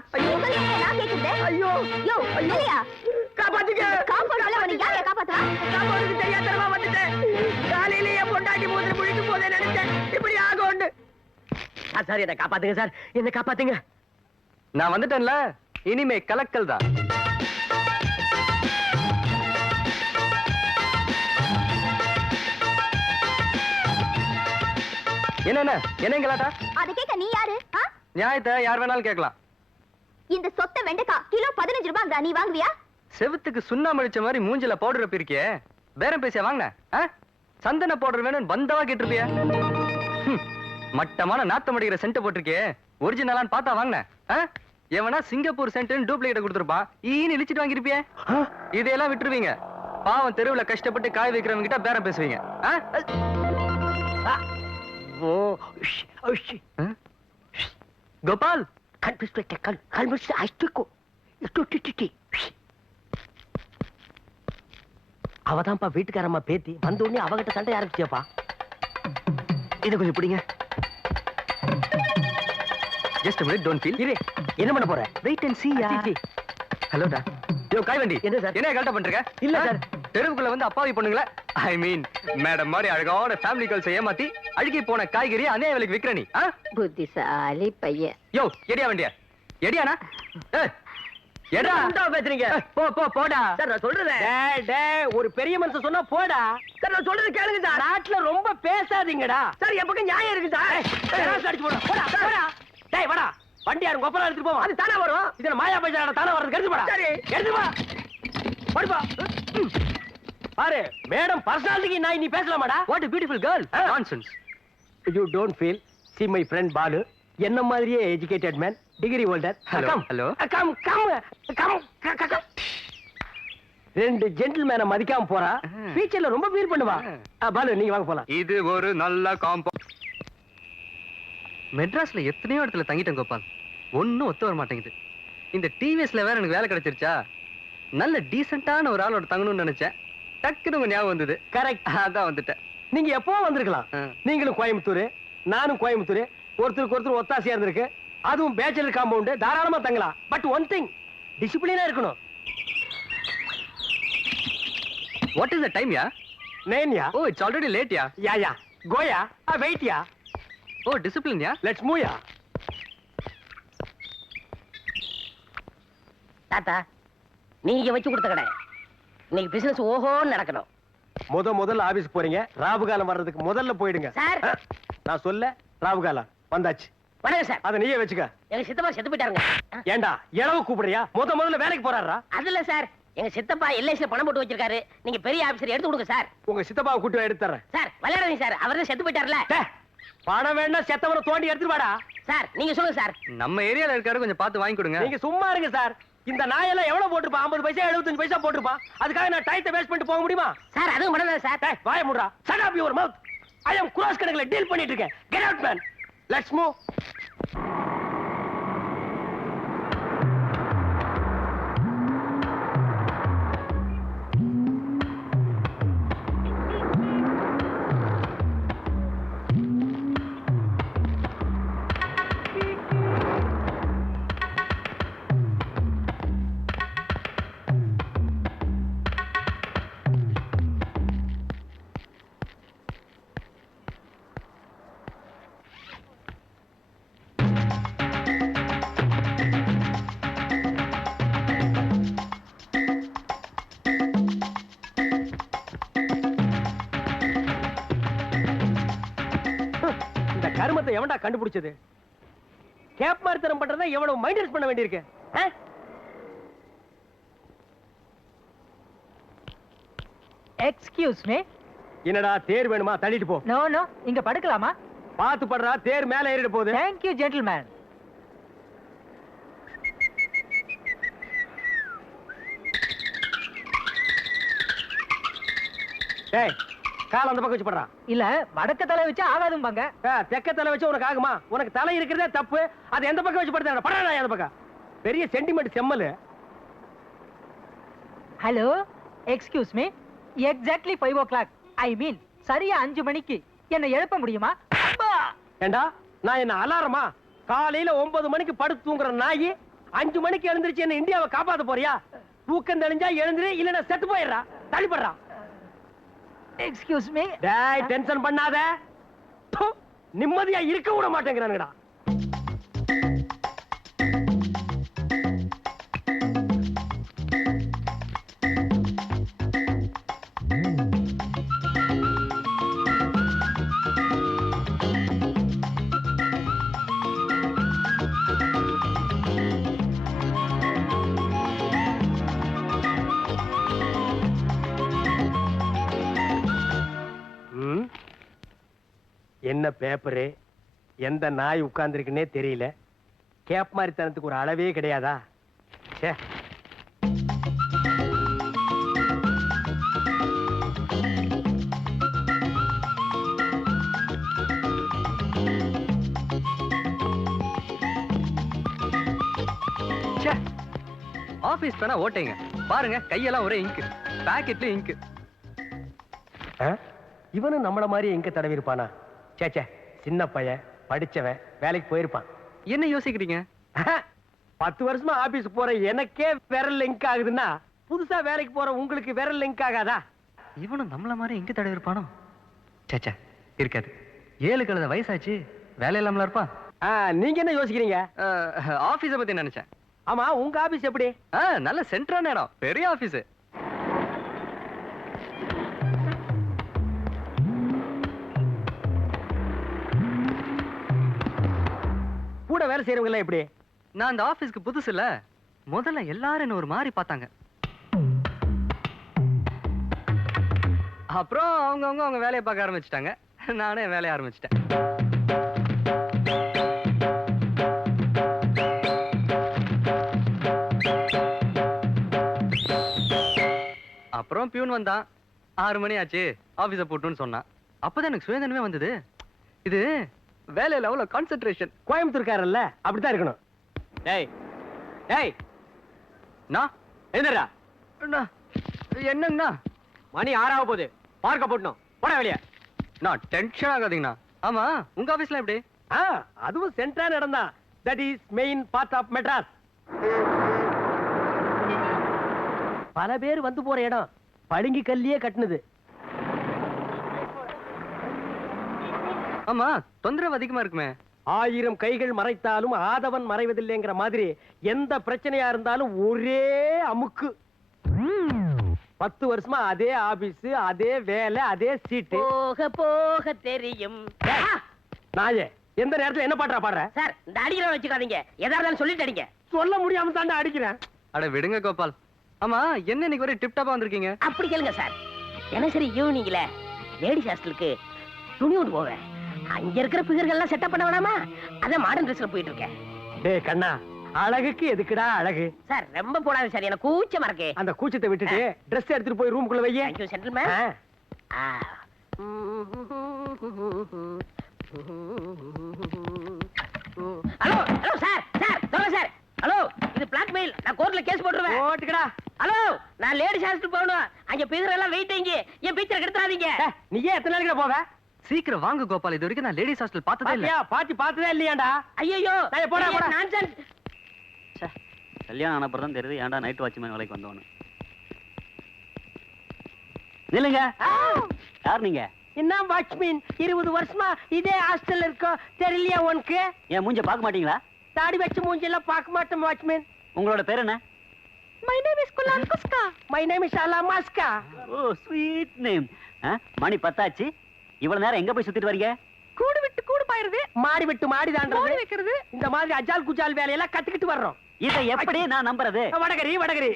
நான் கேக்குதே. ஐயோ யோ இல்லையா? காப்பாத்துங்க. காப்பாடல உன்னை யாரையா காப்பாத்துவா? காப்பாத்துக்கு தெரியாதரமா வந்துட்டேன். காலையிலேயே பொண்டாட்டி மூத்திர முழிக்கு போதே நினைச்சேன் இப்படி ஆகும்னு. சார் என்ன காப்பாத்துங்க சார், என்ன காப்பாத்துங்க. நான் வந்துட்டேன்ல, இனிமே கலக்கல் தான். என்ன கலாட்டா? அத கேக்க நீ யாரு? நியாயத்தை யார் வேணாலும் கேட்கலாம். இந்த சொத்த வெண்டைக்காய் கிலோ 15 ரூபாய், நீ வாங்குவியா? செவுத்துக்கு சுண்ணாம்பு அடிச்ச மாதிரி மூஞ்சில பவுடர் பிரிக்கே பேரம் பேசியா வாங்கின? சந்தன பவுடர் வேணும்னு பந்தவா கேட்டிருப்பிய. மட்டமான நாத்தம் அடிக்கிற சென்ட் போட்டிருக்கே, ஒரிஜினலான்னு பார்த்தா வாங்கின. எவனா சிங்கப்பூர் சென்ட் டூப்ளிகேட் கொடுத்துருப்பான், ஈன்னு இழிச்சிட்டு வாங்கிருப்பிய. இதையெல்லாம் விட்டுருவீங்க. பாவம் தெருவுல கஷ்டப்பட்டு காய் வைக்கிறவங்க கிட்ட பேரம் பேசுவீங்க. கோபால் அவதான்ப்பா வீட்டுக்காரம்மா பேத்தி வந்த உடனே அவகிட்ட சண்டை ஆரம்பிச்சியாப்பா. இதை கொஞ்சம் பிடிங்க. Just a minute, don't feel. இரு, என்ன பண்ண போற? Wait and see ya. Hello டா. யோ காய்வண்டி. என்ன சார்? என்ன கரெக்ட்டா பண்றீங்க? இல்ல சார். தெருவுக்குள்ள வந்து அப்பாவி பொண்ணுங்கள, ஐ மீன் மேடம் மாதிரி அழகான ஃபேமிலி கேர்ள்ஸ் ஏமாத்தி அழுகி போன காய்கறி அநியாய விலைக்கு விக்கிற நீ. புத்திசாலி பையன். யோ எடியா வண்டியா? எடியானா? எடா உண்டா பேசுறீங்க? போடா. சார் நான் சொல்றேன். ஒரு பெரிய மனுஷன் சொன்னா போடா. சார் நான் சொல்றது கேளுங்க சார். நாட்டுல ரொம்ப பேசாதீங்கடா. சார் என் பக்கம் நியாயம் இருக்கு சார். அடிச்சு போடா. போடா. டேய் வாடா. வண்டி யாரும் கொப்பரா எடுத்துட்டு போவோம். அது தானா வரும். இதுல மாயா பைசாடா தானா வரது எடுத்து போடா. சரி எடுத்து வா. போடுப்பா. பாரு மேடம் பர்சனாலிட்டிக்கு நான் நீ பேசலாமாடா? What a beautiful girl. Nonsense. You don't feel. See my friend Balu. என்ன மாதிரியே educated man, degree holder. Hello. Come. ரெண்டு ஜென்டில்மேனை மதிக்காம போறா. ஃபியூச்சர்ல ரொம்ப ஃபீல் பண்ணுவா. பாலு நீங்க வாங்க போலாம். இது ஒரு நல்ல காம்போ. மெட்ராஸ்ல எத்தனையோ இடத்துல தங்கிட்டேன் கோபால், ஒன்னும் ஒத்து வர மாட்டேங்குது. இந்த டிவிஎஸ்ல வேற எனக்கு வேலை கிடைச்சிருச்சா, நல்ல டீசென்ட்டான ஒரு ஆளோட தங்கணும்னு நினைச்சேன். டக்குனு உங்க ஞாபகம் வந்தது. கரெக்ட், அதான் வந்துட்டேன். நீங்க எப்போ வந்திருக்கலாம். நீங்களும் கோயம்புத்தூர், நானும் கோயம்புத்தூர், ஒருத்தருக்கு ஒருத்தர் ஒத்தாசையா இருந்திருக்கு. அதுவும் பேச்சுலர் காம்பவுண்ட், தாராளமா தங்கலாம். பட் ஒன் திங், டிசிப்ளினா இருக்கணும். What is the time yeah? 9 yeah? Oh, it's already late yeah. Yeah கோயா wait yeah. Oh, discipline yeah. Let's move yeah. தாத்தா நீங்க வச்சு கொடுத்த கடை இன்னைக்கு பிசினஸ் ஓஹோன்னு நடக்கணும். முதல்ல ஆபீஸ் போறீங்க, ராவுகாலம் வர்றதுக்கு முதல்ல போயிடுங்க சார். நான் சொல்ல ராவுகாலம் வந்தாச்சு. வணக்கம் சார். அதை நீயே வச்சுக்க. எங்க சித்தப்பா செத்து போயிட்டாருங்க. ஏண்டா இளவு கூப்பிடுறியா? முதல்ல வேலைக்கு போறாரா? அதுல சார் எங்க சித்தப்பா எல்ஐசில பணம் போட்டு வச்சிருக்காரு. நீங்க பெரிய ஆபீசர் எடுத்து கொடுங்க சார். உங்க சித்தப்பாவை கூட்டி எடுத்து தரேன் சார். விளையாடுங்க சார், அவர்தான் செத்து போயிட்டார்ல. பணம் வேணா செத்தவரை தோண்டி எடுத்துட்டு வாடா. சார் நீங்க சொல்லுங்க சார். நம்ம ஏரியால இருக்காரு, கொஞ்சம் பார்த்து வாங்கி கொடுங்க. நீங்க சும்மா இருங்க சார். இந்த நாயெல்லாம் எவ்வளவு போட்டுருப்பான்? 50 பைசா 75 பைசா போட்டுருப்பான். அதுக்காக நான் டைத்தை வேஸ்ட் பண்ணிட்டு போக முடியுமா சார்? அதுவும் பண்ணல சார். வாய மூடுறா. shut up your mouth. I am cross கணக்குல டீல் பண்ணிட்டு இருக்கேன். get out man. let's move. கருமத்தை எவன்டா கண்டுபிடிச்சது? கேப் மார்த்தனம் பண்றதா எவ்வளவு மைண்டன்ஸ் பண்ண வேண்டியிருக்கு. Excuse me. என்னடா தேர் வேணுமா? தள்ளிட்டு போ. நோ நோ, இங்க படுக்கலாமா? பாத்து படுறா, தேர் மேல ஏறிட போகுது. Thank you gentleman. டேய் கால் அந்த பக்கம் வச்சு படுறா. இல்ல வடக்க தலை வச்சா ஆகாதும்பாங்க. தெக்க தலை வச்சு உனக்கு ஆகுமா? உனக்கு தலை இருக்கிறதே தப்பு. அது எந்த பக்கம் வச்சு படுத்த படுறா அந்த பக்கம். பெரிய சென்டிமெண்ட் செம்மல். Hello excuse me, exactly 5 o'clock. ஐ மீன் சரியா 5 மணிக்கு என்ன எழுப்ப முடியுமா? ஏண்டா நான் என்ன அலாரமா? காலையில 9 மணிக்கு படுத்து தூங்குற நாயி 5 மணிக்கு எழுந்திருச்சு என்ன இந்தியாவை காப்பாத்த போறியா? தூக்கம் தெளிஞ்சா எழுந்துரு, இல்லன்னா செத்து போயிடுறா. தள்ளிப்படுறா. Excuse me. டேய் டென்ஷன் பண்ணாத. ப்பு, நிம்மதியா இருக்க விட மாட்டேங்கிறானுங்கடா. என்ன பேப்பரு, எந்த நாய் உட்கார்ந்துருக்குன்னே தெரியல. கேப் மாதிரி தனத்துக்கு ஒரு அளவே கிடையாதா? ச்சே. ஆபீஸ் பேனா ஓட்டைங்க பாருங்க, கையெல்லாம் ஒரே இங்கு, பாக்கெட்ல இங்கு. இவனும் நம்மள மாதிரி எங்க தடவி இருப்பானா? சேச்சே, சின்ன பையன், படிச்சவன், வேலைக்கு போயிருப்பான். என்ன யோசிக்கிறீங்க? 10 வருஷமா ஆபீஸ் போற எனக்கே விரல் லிங்க் ஆகுதுன்னா புதுசா வேலைக்கு போற உங்களுக்கு விரல் லிங்க் ஆகாதா? இவனும் நம்மள மாதிரி எங்க தடவி இருப்பானோ? சேச்சே, இருக்காது. 7 கழுத வயசாச்சு, வேலை இல்லாமல இருப்பான். நீங்க என்ன யோசிக்கிறீங்க? ஆபீஸ பத்தி நினைச்சேன். ஆமா, உங்க ஆபீஸ் எப்படி? நல்ல சென்ட்ரான இடம், பெரிய ஆபீஸ். கூட வேலை செய்யறவங்க எல்லாம் எப்படி? நான் அந்த ஆபீஸ்க்கு புதுசு இல்ல, முதல்ல எல்லாரும் என்ன ஒரு மாதிரி பார்த்தாங்க. அப்புறம் அவங்க வேலையை பார்க்க ஆரம்பிச்சிட்டாங்க, நானே வேலையை ஆரம்பிச்சிட்டேன். அப்புறம் பியூன் வந்தான். 6 மணி ஆச்சு, ஆபீஸ போட்டுன்னு சொன்னான். அப்பதான் எனக்கு சுயதனமே வந்தது. இது வேலையில அவ்வளவு கான்சென்ட்ரேஷன். கோயம்புத்தூர்காரல்ல, அப்படித்தான் இருக்கணும். டேய் டேய், நான் என்னடா என்னங்கண்ணா? மணி 6 ஆக போகுது, பார்க்க போட்டணும். போட வெளியே. நான் டென்ஷன் ஆகாதீங்கண்ணா. ஆமா, உங்க ஆபீஸ்ல எப்படி? அதுவும் சென்ட்ரான இடம் தான். That is main part of Madras. பல பேர் வந்து போற இடம், பளிங்கு கல்லியே கட்டுனது. ஆமா, தொந்தரவு அதிகமா இருக்குமே. 1000 கைகள் மறைத்தாலும் ஆதவன் மறைவதில்லைங்கிற மாதிரி எந்த பிரச்சனையா இருந்தாலும் ஒரே அமுக்கு. 10 வருஷமா அதே ஆபீஸ், அதே வேலை, அதே சீட்டு. போக போக தெரியும். நாயே, எந்த நேரத்துல என்ன பாட்டா பாடுற? சார், இந்த அடிக்கிற வச்சுக்காதீங்க, எதா இருந்தாலும் சொல்லிட்டு அடிங்க. சொல்ல முடியாம தாண்டா அடிக்கிறேன். அட விடுங்க கோபால். ஆமா, என்ன இன்னைக்கு ஒரே டிப் டாப்பா வந்திருக்கீங்க? அப்படி கேளுங்க சார். தினசரி ஈவினிங்ல லேடிஸ் ஹாஸ்டலுக்கு துணி கொண்டு போவேன். அங்க இருக்கிற பிகர்கள் எல்லாம் செட்டப் பண்ண வேணாமா? அதான் மாடர்ன் ட்ரெஸ்ல போயிட்டு இருக்கேன். டேய் கண்ணா, அழகுக்கு எதுக்குடா அழகு? சார் ரொம்ப போடாது சார், எனக்கு கூச்சமா இருக்கு. அந்த கூச்சத்தை விட்டுட்டு ட்ரெஸ் எடுத்துட்டு போய் ரூமுக்குள்ள வையே. Thank you gentlemen. Hello hello sir, sir சொல்லுங்க சார். ஹலோ, இது பிளாக்மெயில், நான் கோர்ட்ல கேஸ் போட்டுருவேன். ஓட்டுக்கடா. ஹலோ, நான் லேடிஸ் ஹாஸ்டல் போகணும். அங்க பிகர் எல்லாம் வெயிட் இங்க, என் பீச்சர் கெடுத்துறாதீங்க. நீயே எத்தனை நாளைக்கு போவ? சீக்கிரம் வாங்க கோபால், இது வரைக்கும் நான் லேடிஸ் ஹாஸ்டல் பார்த்ததே இல்ல. பாத்தி பார்த்ததே இல்லையாடா? ஐயோ, போடா போடா. நான்சென்ஸ். கல்யாணம் ஆனப்பறம் தான் தெரியுது ஏன்டா நைட் வாட்ச்மேன் வேலைக்கு வந்தவனு. நில்லுங்க, யார் நீங்க? என்ன வாட்ச்மேன், 20 வருஷமா இதே ஹாஸ்டல்ல இருக்கோம், தெரியலையா உனக்கு? என் மூஞ்ச பார்க்க மாட்டீங்களா? தாடி வச்சு மூஞ்செல்லாம் பார்க்க மாட்டோம் வாட்ச்மேன். உங்களோட பேர் என்ன? My name is Kulan Kuska. My name is Alamaska. Oh sweet name. மணி 10 ஆச்சு, இவ்வளவு நேரம் எங்க போய் சுத்திட்டு வரீங்க? கூடு விட்டு கூடு பாயிருது, மாடி விட்டு மாடி தாண்டறது வைக்கிறது, இந்த மாதிரி அஜால் குஜால் வேலையெல்லாம் கத்துக்கிட்டு வர்றோம். இதை எப்படி நான் நம்புறது? வடகரி வடகரி.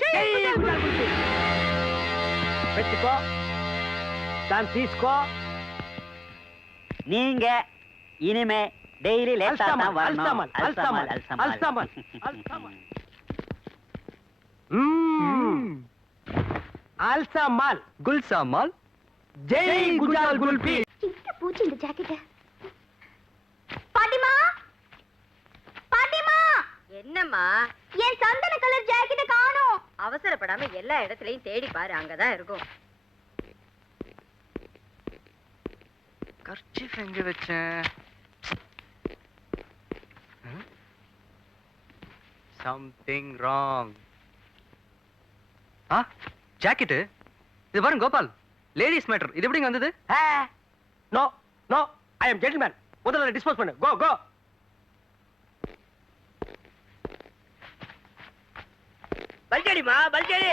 வெச்சுக்கோ, தான் தீஸ்கோ. நீங்க இனிமே டெய்லி லேட்டா தான் வரணும். அல்சமல் அல்சமல் அல்சமல் அல்சமல். அல்சமல் குல்சாமால் ஜெய் குஜால் குல்பி. இந்த பூச்சி இந்த ஜாக்கெட். பாட்டிமா, பாட்டிமா. என்னம்மா? என் சந்தன கலர் ஜாக்கெட் காணோம். அவசரப்படாம எல்லா இடத்துலயும் தேடி பாரு, அங்கதான் இருக்கும். கர்ச்சீஃப் எங்க வச்சேன்? Something wrong. ஜாக்கெட் இது பாருங்க கோபால், லேடிஸ் மேட்டர். இது எப்படிங்க வந்தது? No no, I am gentleman. முதல்ல டிஸ்போஸ் பண்ணு. Go go. பல்ஜடிமா பல்ஜடி.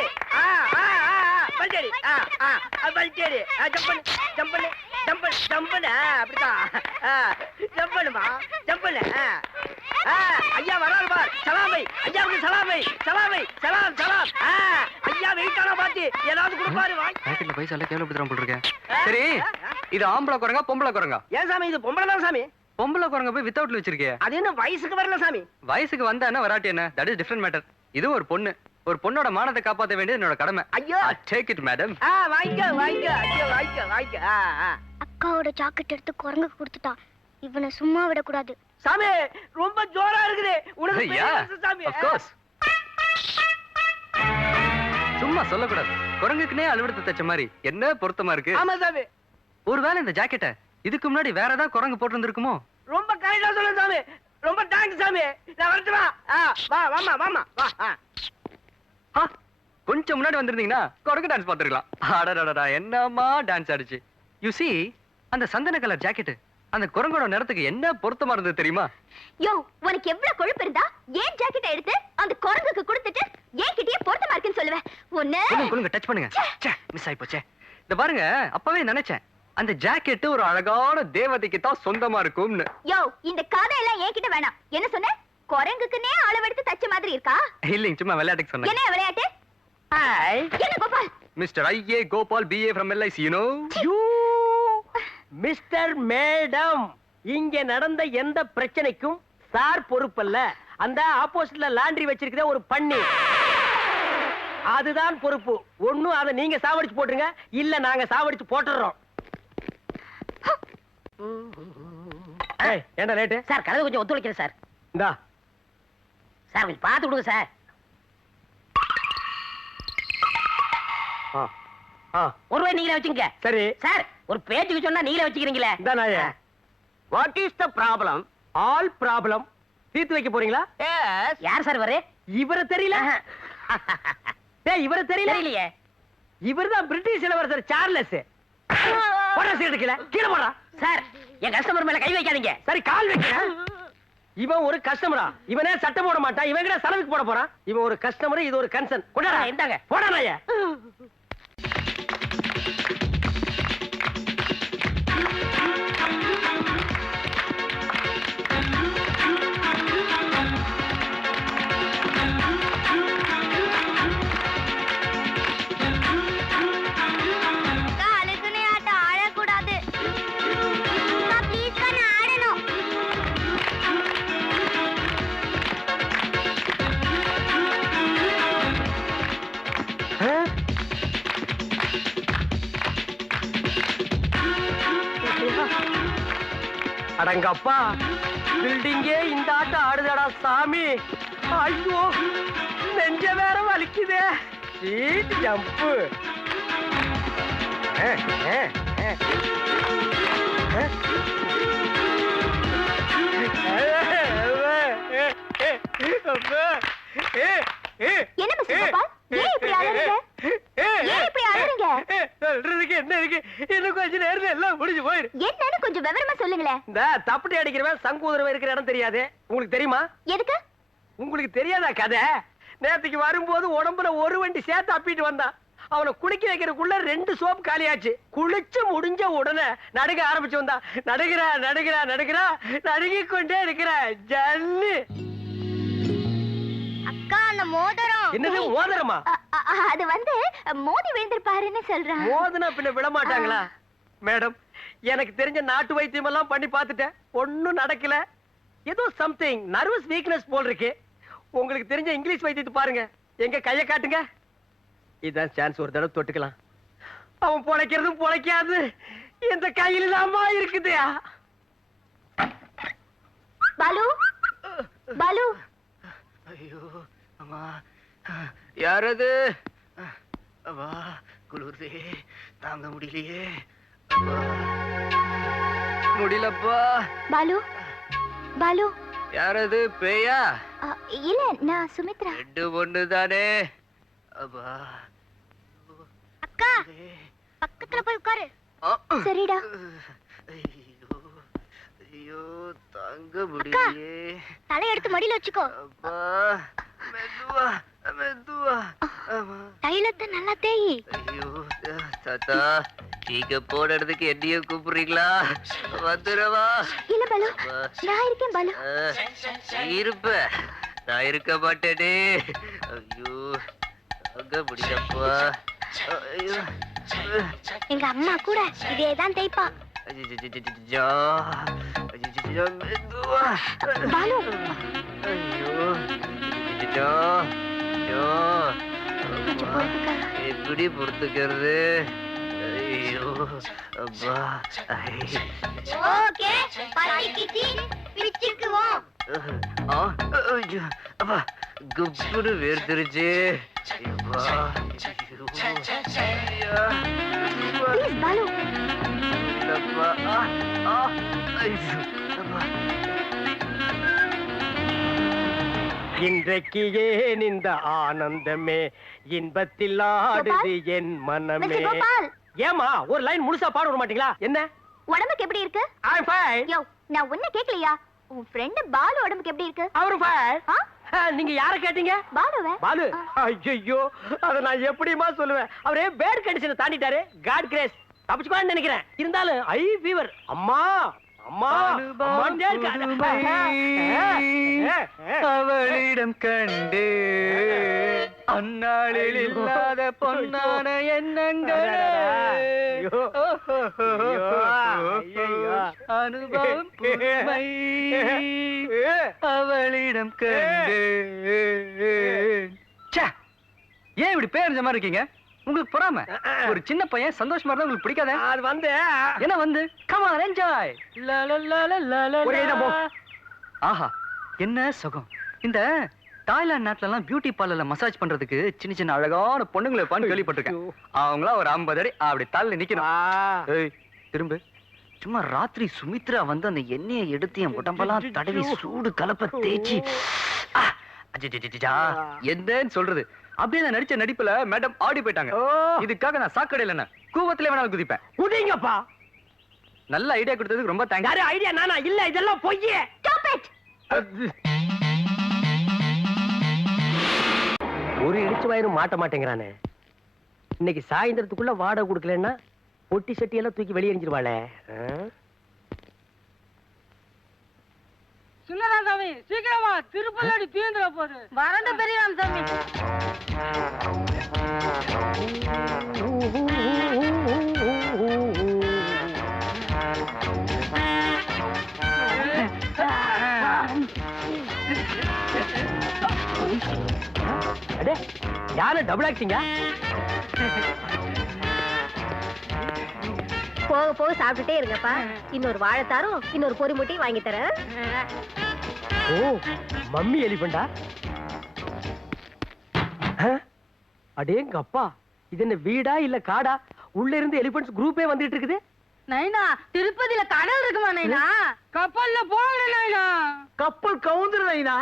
பல்ஜடி பல்ஜடி. ஜம்ப் பண்ணு ஜம்ப் பண்ணு ஜம்ப் பண்ணு. அப்படிதான் ஜம்ப் பண்ணுமா ஜம்ப் பண்ணு. ஐயா வராரு பார். சலாமை ஐயாவுக்கு, சலாமை சலாமை சலாம் சலாம். ஐயா வெயிட்டான பாத்து ஏதாவது கொடுப்பாரு. பாக்கெட்ல பைசா எல்லாம் கேவலப்படுத்துறான் போல இருக்கேன். சரி, இது ஆம்பளை குரங்கா பொம்பளை குரங்கா? ஏன் சாமி இது பொம்பளை தான் சாமி. பொம்பளை குரங்க போய் வித்தவுட்ல வச்சிருக்கே. அது என்ன வயசுக்கு வரல சாமி. வயசுக்கு வந்தா என்ன வராட்டி என்ன, தட் இஸ் டிஃபரண்ட் மேட்டர். இது ஒரு பொண்ணு, ஒரு பொண்ணோட மானத்தை காப்பாற்ற வேண்டியது என்னோட கடமை. ஐயோ டேக் இட் மேடம். வாங்கிக்க வாங்கிக்க. ஐயோ வாங்கிக்க வாங்கிக்க. அக்காவோட ஜாக்கெட் எடுத்து குரங்குக்கு கொடுத்துட்டா. இவனை சும்மா விடக்கூடாது. சாமி ரொம்ப ஜோரா இருக்குது உனக்கு. சாமி of course. சும்மா சொல்லக்கூடாது. குரங்குக்குனே அலுவலகத்தை தச்ச மாதிரி என்ன பொருத்தமா இருக்கு. ஆமா சாமி. ஒருவேளை இந்த ஜாக்கெட்டை இதுக்கு முன்னாடி வேற ஏதாவது குரங்கு போட்டு இருந்திருக்குமோ? ரொம்ப கரெக்டா சொல்லுங்க சாமி. ரொம்ப தேங்க்ஸ் சாமி. நான் வரட்டுமா? வா வாமா வாமா வா. கொஞ்சம் முன்னாடி வந்திருந்தீங்கன்னா குரங்கு டான்ஸ் பார்த்திருக்கலாம். அடடடடா என்னமா டான்ஸ் ஆடிச்சு. யூ see, அந்த சந்தன கலர் ஜாக்கெட் அந்த குரங்கோட நிறத்துக்கு என்ன பொருத்தமா இருந்தது தெரியுமா? யோ, உனக்கு எவ்வளவு கொழுப்பு இருந்தா ஏன் ஜாக்கெட் எடுத்து அந்த குரங்குக்கு கொடுத்துட்டு ஏன் கிட்டயே பொருத்தமா இருக்குன்னு சொல்லுவேன். ஒண்ணு டச் பண்ணுங்க. மிஸ் ஆயி போச்சே. இந்த பாருங்க, அப்பவே நினைச்சேன் அந்த ஜாக்கெட் ஒரு அழகான தேவதைக்கு தான் சொந்தமா இருக்கும்னு. யோ, இந்த கதை எல்லாம் ஏன் கிட்ட வேணாம். என்ன சொன்ன? குரங்குக்குனே அளவெடுத்து தச்ச மாதிரி இருக்கா? இல்லைங்க, சும்மா விளையாட்டுக்கு சொன்னேன். என்ன விளையாட்டு? என்ன Gopal? Mister IA Gopal BA from LIC, you know. Mister madam, இங்க நடந்த எந்த பிரச்சனைக்கும் சார் பொறுப்பல்ல. அந்த ஆப்போசிட்ல லாண்டரி வச்சிருக்கிற ஒரு பண்ணி, அதுதான் பொறுப்பு. ஒண்ணும் அதை நீங்க சாவடிச்சு போட்டுருங்க, இல்ல நாங்க சாவடிச்சு போட்டுறோம். ஏண்டா லேட்டு? சார் கலந்து கொஞ்சம் ஒத்துழைக்கிறேன் சார். இந்தா சார் கொஞ்சம் பார்த்து கொடுங்க சார். ஒரு ரூபாய் நீங்களே வச்சுங்க. சரி சார், ஒரு பேச்சுக்கு சொன்னா நீங்களே வச்சுக்கிறீங்களே. What is the problem? All problem தீர்த்து வைக்க போறீங்களா? யார் சார் வரே? இவரை தெரியல? இவரை தெரியலையே. இவர்தான் பிரிட்டிஷ் இளவரசர் சார்லஸ். கீழே போடா. சார், என் கஸ்டமர் மேல கை வைக்காதீங்க. சரி, கால் வைக்கிறேன். இவன் ஒரு கஸ்டமரா? இவனே சட்டை போட மாட்டான், இவன் கிட்ட செலவுக்கு போட போறான். இவன் ஒரு கஸ்டமர், இது ஒரு கன்சர்ன். கொண்டாடா, இந்தாங்க. போடா நாய. அடங்கப்பா, பில்டிங்கே இந்த ஆட்டம் ஆடுதடா சாமி. ஐயோ, நெஞ்ச வேற வலிக்குதே. சீட் ஜம்பு. என்ன மிஸ்டர் கோபால், ஏன் இப்படி அலறீங்க? ஏன் இப்படி அலறீங்க? சொல்றதுக்கு என்ன இருக்கு? இன்னும் கொஞ்ச நேரம் எல்லாம் முடிஞ்சு போயிரு. என்னன்னு கொஞ்சம் விவரமா சொல்லுங்களேன். இந்த தப்பட்டி அடிக்கிறவன் சங்கூதரவன் இருக்கிற இடம் தெரியாது. உங்களுக்கு தெரியுமா? எதுக்கு? உங்களுக்கு தெரியாதா கதை? நேத்துக்கு வரும்போது உடம்புல ஒரு வண்டி சேர்த்து அப்பிட்டு வந்தான். அவனை குளிக்க வைக்கிறதுக்குள்ள 2 சோப் காலியாச்சு. குளிச்சு முடிஞ்ச உடனே நடுக ஆரம்பிச்சு வந்தா. நடுகிறா நடுகிறா நடுகிறா நடுங்கிக் கொண்டே இருக்கிற ஜல்லு. அக்கா, அந்த மோதிரம். என்னது மோதிரமா? அது வந்து மோதி விழுந்திருப்பாருன்னு சொல்றான். மோதினா பின்ன விட மாட்டாங்களா? மேடம், எனக்கு தெரிஞ்ச நாட்டு வைத்தியம் எல்லாம் பண்ணி பார்த்துட்டேன், ஒண்ணும் நடக்கல. ஏதோ சம்திங் நர்வஸ் வீக்னஸ் போல் இருக்கு. உங்களுக்கு தெரிஞ்ச இங்கிலீஷ் வைத்தியத்தை பாருங்க. எங்க கைய காட்டுங்க. இதான் சான்ஸ், ஒரு தடவை தொட்டுக்கலாம். அவன் பொழைக்கிறதும் பொழைக்காது இந்த கையில தாமா இருக்குது. பாலு, பாலு. ஐயோ அம்மா, யாரது? அப்பா குளிர்தே, தாங்க முடியலையே. அப்பா முடியலப்பா. பாலு பாலு. யாரது? பேயா? இல்ல, நான் சுமித்ரா. ரெண்டு பொண்ணு தானே. அப்பா அக்கா, பக்கத்துல போய் உட்காரு. சரிடா. ஐயோ ஐயோ, தாங்க முடியலையே. தலை எடுத்து மடியில வச்சுக்கோ. அப்பா மெதுவா மெதுவா. தைலத்தை நல்லா தேயி. ஐயோ தாத்தா, நீங்க போனதுக்கு என்னையும் கூப்பிடுறீங்களா? வந்துடவா? இல்ல பாலு, நான் இருக்கேன் பாலு. இருப்ப, நான் இருக்க மாட்டேனே. ஐயோ தாங்க முடியலப்பா. ஐயோ, எங்க அம்மா கூட இதேதான் தேய்ப்பா. மெதுவா. பாலு. ஐயோ எப்படி பொறுத்துக்கிறது? ஐயோ அப்பா. ஓகே, பசிக்குது, பிச்சுக்குவோம். அப்பா குப்புன்னு வேர்த்துருச்சு. ப்ளீஸ் பாலு. இன்றைக்கு ஏன் இந்த ஆனந்தமே, இன்பத்தில் ஆடுது என் மனமே. மிஸ்டர் கோபால். ஏமா ஒரு லைன் முழுசா பாட விட மாட்டீங்களா? என்ன? உடம்புக்கு எப்படி இருக்கு? I'm fine. யோ, நான் உன்ன கேக்கலையா? உன் ஃப்ரெண்ட் பாலு உடம்புக்கு எப்படி இருக்கு? அவரும் fine. நீங்க யார கேட்டீங்க? பாலுவே. பாலு. ஐயோ, அத நான் எப்படிமா சொல்லுவேன்? அவரே பேட் கண்டிஷனை தாண்டிட்டாரு. God grace. தப்பிச்சுப்பான்னு நினைக்கிறேன். இருந்தாலும் ஐ ஃபீவர். அம்மா அம்மா அவளிடம் கண்டு அந்நாளில் இல்லாத பொன்னான எண்ணங்கள். அனுபவம் புதுமை அவளிடம் கண்டு. ஏன் இப்படி பேரஞ்ச மாதிரி இருக்கீங்க? உங்களுக்கு பொறாம? ஒரு சின்ன பையன் சந்தோஷமா இருந்தா உங்களுக்கு பிடிக்காத? அது வந்து என்ன வந்து come on enjoy. ஒரே இடம் போ. ஆஹா, என்ன சுகம். இந்த தாய்லாந்து நாட்டுல எல்லாம் பியூட்டி பார்லர்ல மசாஜ் பண்றதுக்கு சின்ன சின்ன அழகான பொண்ணுங்களை இருப்பான்னு கேள்விப்பட்டிருக்கேன். அவங்களா ஒரு 50 அடி அப்படி தள்ளி நிக்கணும். ஏய் திரும்ப. சும்மா ராத்திரி சுமித்ரா வந்து அந்த எண்ணெயை எடுத்து என் உடம்பெல்லாம் தடவி சூடு கலப்ப தேய்ச்சி என்னன்னு சொல்றது. அப்படியே நான் நடிச்ச நடிப்புல மேடம் ஆடி போயிட்டாங்க. இதுக்காக நான் சாக்கடையில என்ன கூவத்திலே வேணாலும் குதிப்பேன். குதிங்கப்பா. நல்ல ஐடியா கொடுத்ததுக்கு ரொம்ப தேங்க்ஸ். யாரு ஐடியா? நானா? இல்ல, இதெல்லாம் பொய். Stop it. ஒரு இடிச்சு வயிறும் மாட்ட மாட்டேங்கிறானே. இன்னைக்கு சாயந்தரத்துக்குள்ள வாடகை கொடுக்கலன்னா பொட்டி சட்டி எல்லாம் தூக்கி வெளியே எரிஞ்சிருவாளே. சின்னராசாமி, சீக்கிரமா திருப்பதி தீந்துற போது. வரண்ட பெரியராம் சாமி. அடே, யாரு டபுள் ஆக்டிங்கா? போக போக சாப்பிட்டுட்டே இருங்கப்பா. இன்னொரு வாழைத்தாரும் இன்னொரு பொறி முட்டையும் வாங்கி தரேன். ஓ, மம்மி எலிபண்டா? அடேங்கப்பா, இது என்ன வீடா இல்ல காடா? உள்ள இருந்து எலிபண்ட்ஸ் குரூப்பே வந்துட்டு இருக்குது. நைனா, திருப்பதியில கடல் இருக்குமா நைனா? கப்பல்ல போகல நைனா. கப்பல் கவுந்துரு நைனா.